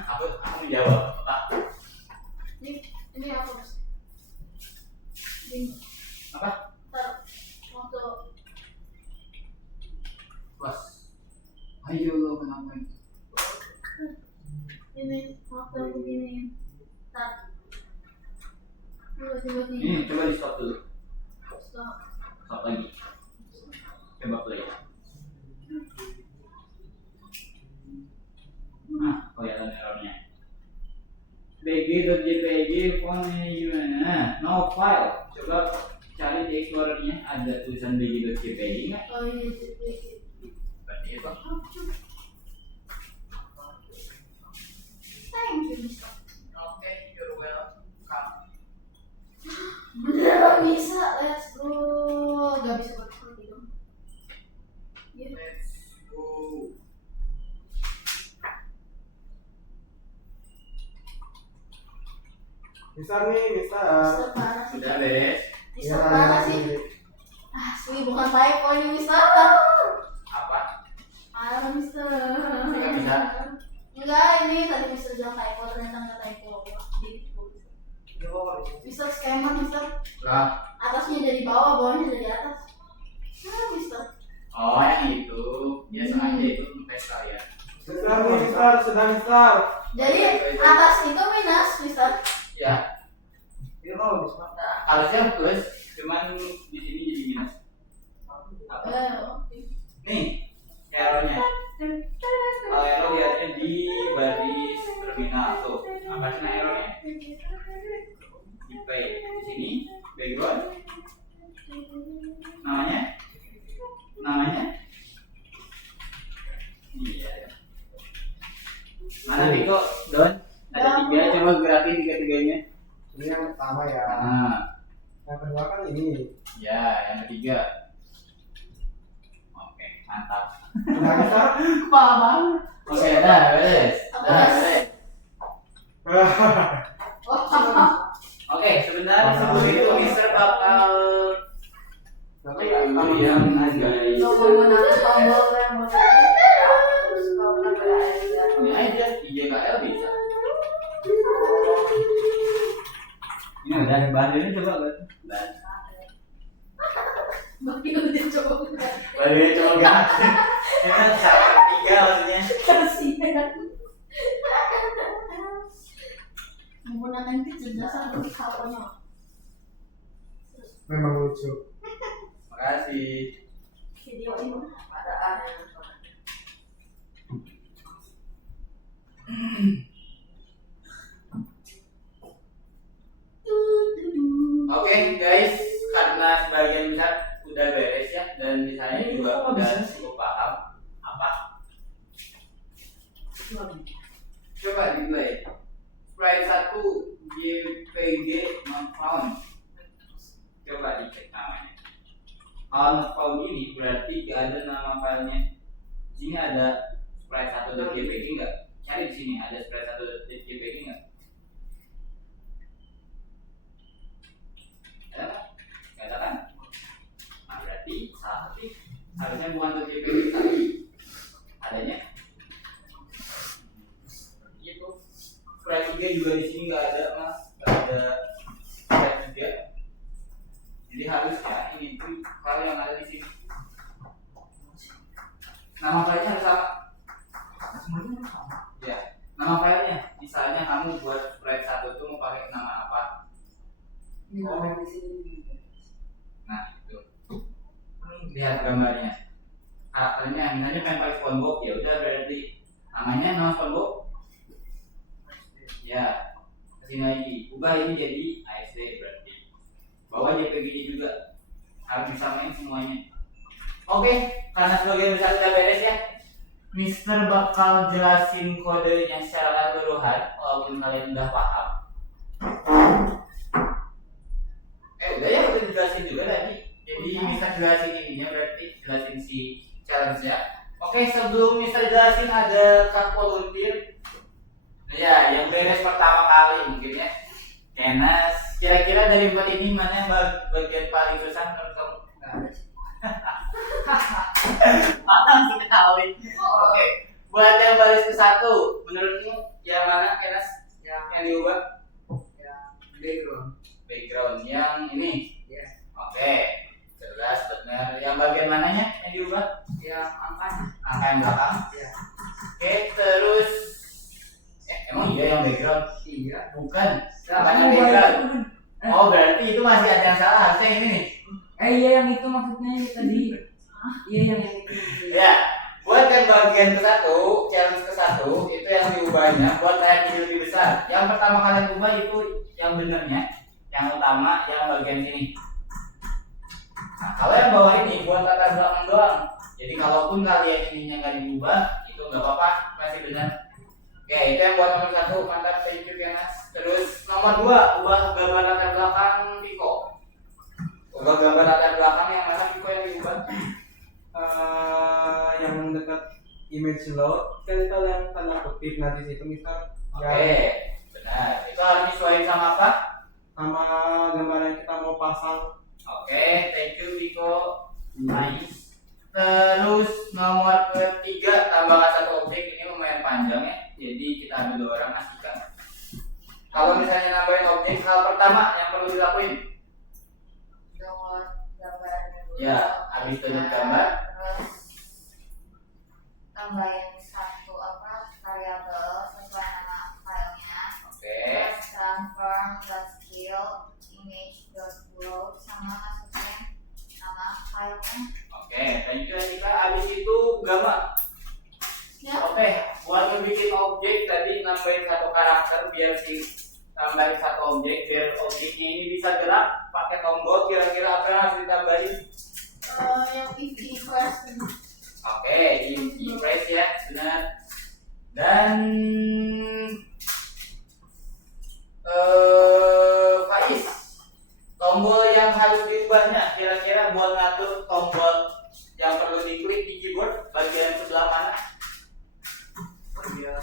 Aku jawab. Ini aku Mas. Ini. Apa? Taruh. Waktu Bos. Ayo, kenapa ini? ini waktu begini. Tar. Coba nih. Ini coba di stop dulu. Stop. Stop lagi. Coba play. Nah, kelihatan errornya. bg.jpg fontnya gimana? No file. Coba cari di explorernya ada tulisan bg.jpg nggak? Oh iya, iya. Berarti itu. Thank you, Mister. Oke, you're welcome. Beneran bisa, let's go. Gak bisa berhenti dong. Iya. Let's go. Mister nih, Mister. Mister parah sih. Sudah beres. Mister parah sih. Asli bukan typo ini Mister. Apa? Parah Mister. Nggak bisa. Enggak, ini tadi Mister bilang typo, ternyata nggak typo. Jadi Mister scammer Mister. Lah. Atasnya dari bawah, bawahnya dari atas. Mister. Oh, yang itu. Dia sengaja itu ngetes kalian. Mister nih, Mister, sedang Mister. Jadi atas itu minus Mister. Ya, Ini kalau bisa. harusnya plus, cuman di sini jadi minus. Apa? Oke. Nih, errornya. Kalau error lihatnya di baris terminal tuh. Apa sih errornya? IP di sini, background. Namanya? Iya. Mana Biko? Don? Ada 3, coba gerakin 3-3-nya. Ini yang pertama ya. Nah, Yang kedua kan ini. ya, yang ketiga. Oke, mantap. Udah Mister. Kepala banget. Oke, dah, beres. Dah, beres. Oke, sebentar sebelum itu Mister bakal yang guys. Tombol yang mau terus kalau pernah berada. Ini aja IJKL bisa. Ada bahannya coba kan? Bagi udah coba Bahannya coba gak? Itu cara ketiga maksudnya. kasihan. Menggunakan kecerdasan untuk konyol. Memang lucu. Makasih. Video ini Ada aneh. Oke guys, karena sebagian besar udah beres ya, dan misalnya juga udah cukup paham apa. Coba dimulai. Sprite 1 JPG not found. Coba dicek namanya. Kalau not found ini berarti gak ada nama filenya. Di sini ada sprite 1.jpg nggak? Cari di sini ada sprite 1.jpg nggak? Ada nggak? Nggak ada kan? Nah berarti salah ketik. Harusnya bukan .jpg tadi. Adanya gitu. Sprite 3 juga di sini nggak ada mas, nggak ada sprite 3. Jadi harusnya ini tuh file yang ada di sini. Nama filenya harus sama. Semuanya sama. Ya, nama filenya. Misalnya kamu buat sprite 1 tuh mau pakai nama apa? Ini ada di sini. Nah itu. Lihat gambarnya. Karakternya, misalnya pengen pakai SpongeBob, ya udah berarti namanya nama SpongeBob. Ya, kesini lagi. Ubah ini jadi ASD berarti. Bawa JPG juga. Harus disamain semuanya. Oke, karena sebagian besar sudah beres ya. Mister bakal jelasin kodenya secara keseluruhan, walaupun kalian udah paham. Udah ya, udah dijelasin juga tadi. Jadi Mister jelasin ininya berarti jelasin si challenge-nya. Oke, sebelum Mister jelasin ada Kak volunteer. Ya, yang beres pertama kali mungkin ya. Kenas, kira-kira dari empat ini mana yang bagian paling susah menurut kamu? Nggak ada sih. Matang sekali. Oke, buat yang baris ke satu, menurutmu yang mana Kenas? Yang diubah? Background. Background yang ini. Ya. Oke, jelas benar. Yang bagian mananya yang diubah? Yang angkanya. Angka yang belakang. Ya. Oke, terus emang iya yang background? Iya. Bukan. Nah, Bukan yang kamu background. bukan. Oh, berarti itu masih ada yang salah. Harusnya yang ini nih. Iya yang itu maksudnya yang tadi. Iya yang itu. Ya, buat yang bagian ke satu, challenge ke satu, itu yang diubahnya buat rakyat ini lebih besar. Yang pertama kalian ubah itu yang benernya, yang utama, yang bagian sini. Nah, kalau yang bawah ini buat latar belakang doang. Jadi kalaupun kalian ininya nggak diubah, itu nggak apa-apa, masih benar. Oke, itu yang buat nomor satu, mantap, thank you Kenas. Terus nomor 2, ubah gambar latar belakang Viko. Ubah gambar latar belakang yang mana Viko yang diubah? Yang dekat image load kan itu yang tanda kutip nanti situ misal Oke, benar. Itu harus disesuaikan sama apa? sama gambar yang kita mau pasang. Oke, thank you Viko. Nice. Terus nomor ketiga, tambahkan satu objek. Ini lumayan panjang ya. Jadi kita ada 2 orang asyikan. Kalau misalnya nambahin objek, hal pertama yang perlu dilakuin. download gambarnya dulu. Ya, habis tunjuk gambar. Terus tambahin satu variabel sesuai nama filenya. Oke. Terus confirm.skill image.load sama masukin nama filenya. Oke, thank you Anika. Habis itu gambar. Ya. Oke, buat ngebikin objek tadi nambahin satu karakter biar tambahin satu objek biar objeknya ini bisa gerak pakai tombol. Kira-kira apa yang harus ditambahin? Yang if first. Oke, impress ya, benar. Dan Faiz, tombol yang harus diubahnya kira-kira buat ngatur tombol yang perlu diklik di keyboard bagian sebelah mana? Bagian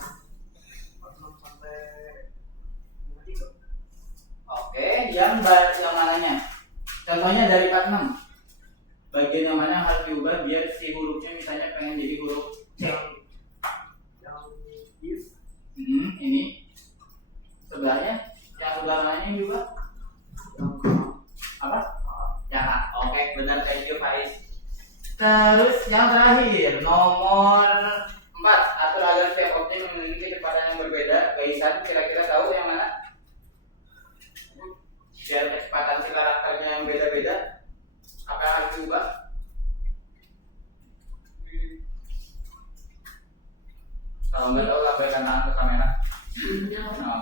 6 sampai 53. Oke, yang mananya? Contohnya dari 46. Bagian yang mana yang harus diubah biar si hurufnya misalnya pengen jadi huruf C. Yang if Ini sebelahnya, yang sebelah mananya yang diubah? Terus yang terakhir nomor 4, atur agar setiap objek memiliki kecepatan yang berbeda. Gaisan kira-kira tahu yang mana? Biar kecepatan si karakternya yang beda-beda. Apa yang harus diubah? Kalau nggak tahu lambaikan tangan ke kamera.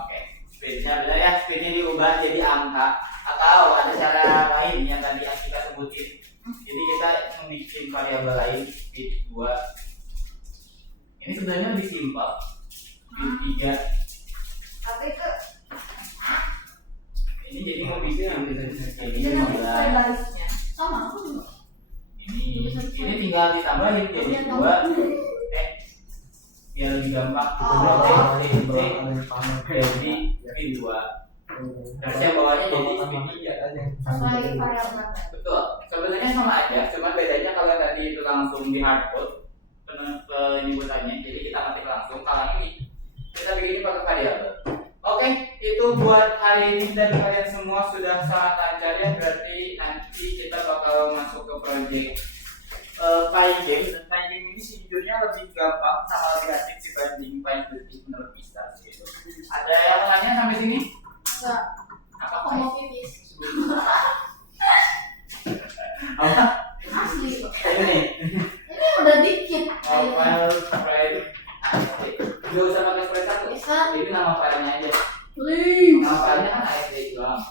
Oke, speednya bisa ya, speednya diubah jadi angka atau ada cara lain yang tadi yang kita sebutin. Jadi kita membuat variabel lain speed 2. Ini sebenarnya lebih simpel. Speed 3. Tapi ke Ini jadi mau bikin ini dengan 15. barisnya sama aku juga. Ini tinggal ditambahin jadi 2. Biar lebih gampang. Jadi speed 2. Terus yang bawahnya jadi speed 3. Sesuai variabel. Betul. Sebenarnya sama aja, cuma bedanya kalau tadi itu langsung di hardcode penyebutannya, jadi kita ketik langsung. Kalau ini kita bikin pakai variabel. Oke, itu buat hari ini dan kalian semua sudah sangat lancar ya. Berarti nanti kita bakal masuk ke project Pygame. Dan Pygame ini sejujurnya lebih gampang sama lebih asik dibanding Pygame menurut bisa gitu. Ada yang mau nanya sampai sini? Enggak. Apa Aku mau pipis. Apa? Asli. Ini. Ini udah dikit. File spread. Gak usah pakai spread satu. Bisa. Jadi nama filenya aja. Please. Nama filenya kan ASD doang.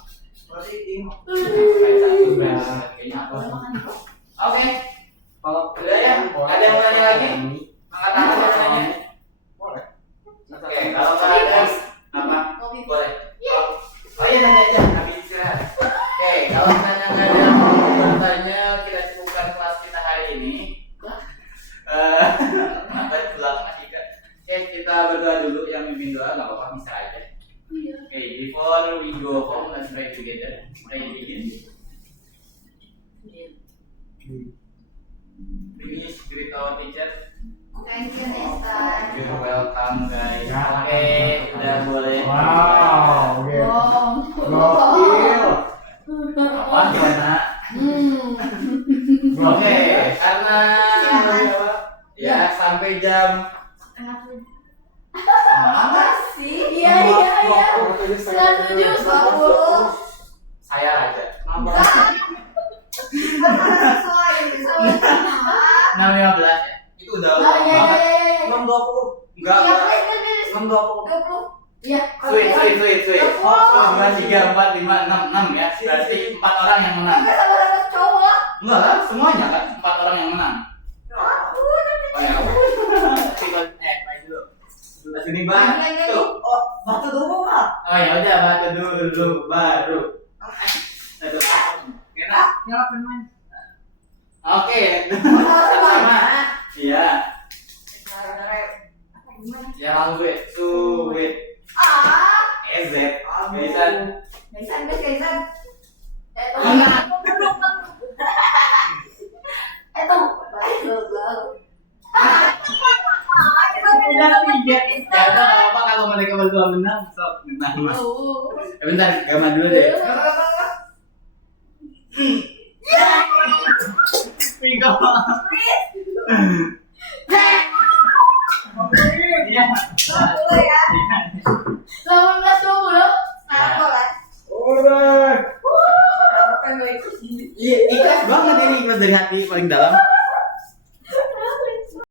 Proceeding. Spread satu spread kayaknya apa? Boleh makan dulu? Oke. Kalau Udah ya. Ada yang mau nanya lagi? Angkat tangan yang mau nanya. boleh. Oke. Kalau nggak ada apa? Mau pipis. Boleh. Oh iya nanya aja. Habis istirahat. Oke. Kalau misalnya nggak ada yang mau bertanya, kita cukupkan kelas kita hari ini. Maka pulang masih kan. Oke, kita berdoa dulu. Yang mimpin doa nggak apa-apa, bisa aja. Iya. Okay, before we go home, let's pray together. Pray begin. Finish, greet our teacher. Thank you, Nesta. You're welcome, guys. Oke, udah boleh. Wow, oke. Gokil. Gokil. Apa gimana? Oke, karena ya sampai jam Apa sih? Iya. 97, 90. saya aja. Nah, 15 ya. Itu udah Oh iya. 620. Enggak. Iya, please. 620. Iya. Sweet. 2, 3, 4, 5, 6 ya. Berarti 4 orang yang menang. Enggak sama anak cowok. Enggak lah, semuanya kan 4 orang yang menang. Aku Oh ya. Tinggal main dulu. Sini bang. Tuh. Batu dulu, Pak. Oh ya udah batu dulu baru. Aduh. Enak. Nyala main. Oke. sama. Iya. Ya langsung gue. Sweet. EZ. Bisa. Gaisan. Menang. Udah 3. Ya udah nggak apa-apa kalau mereka berdua menang. Sok menang mas. Bentar, gambar dulu deh. Bingo.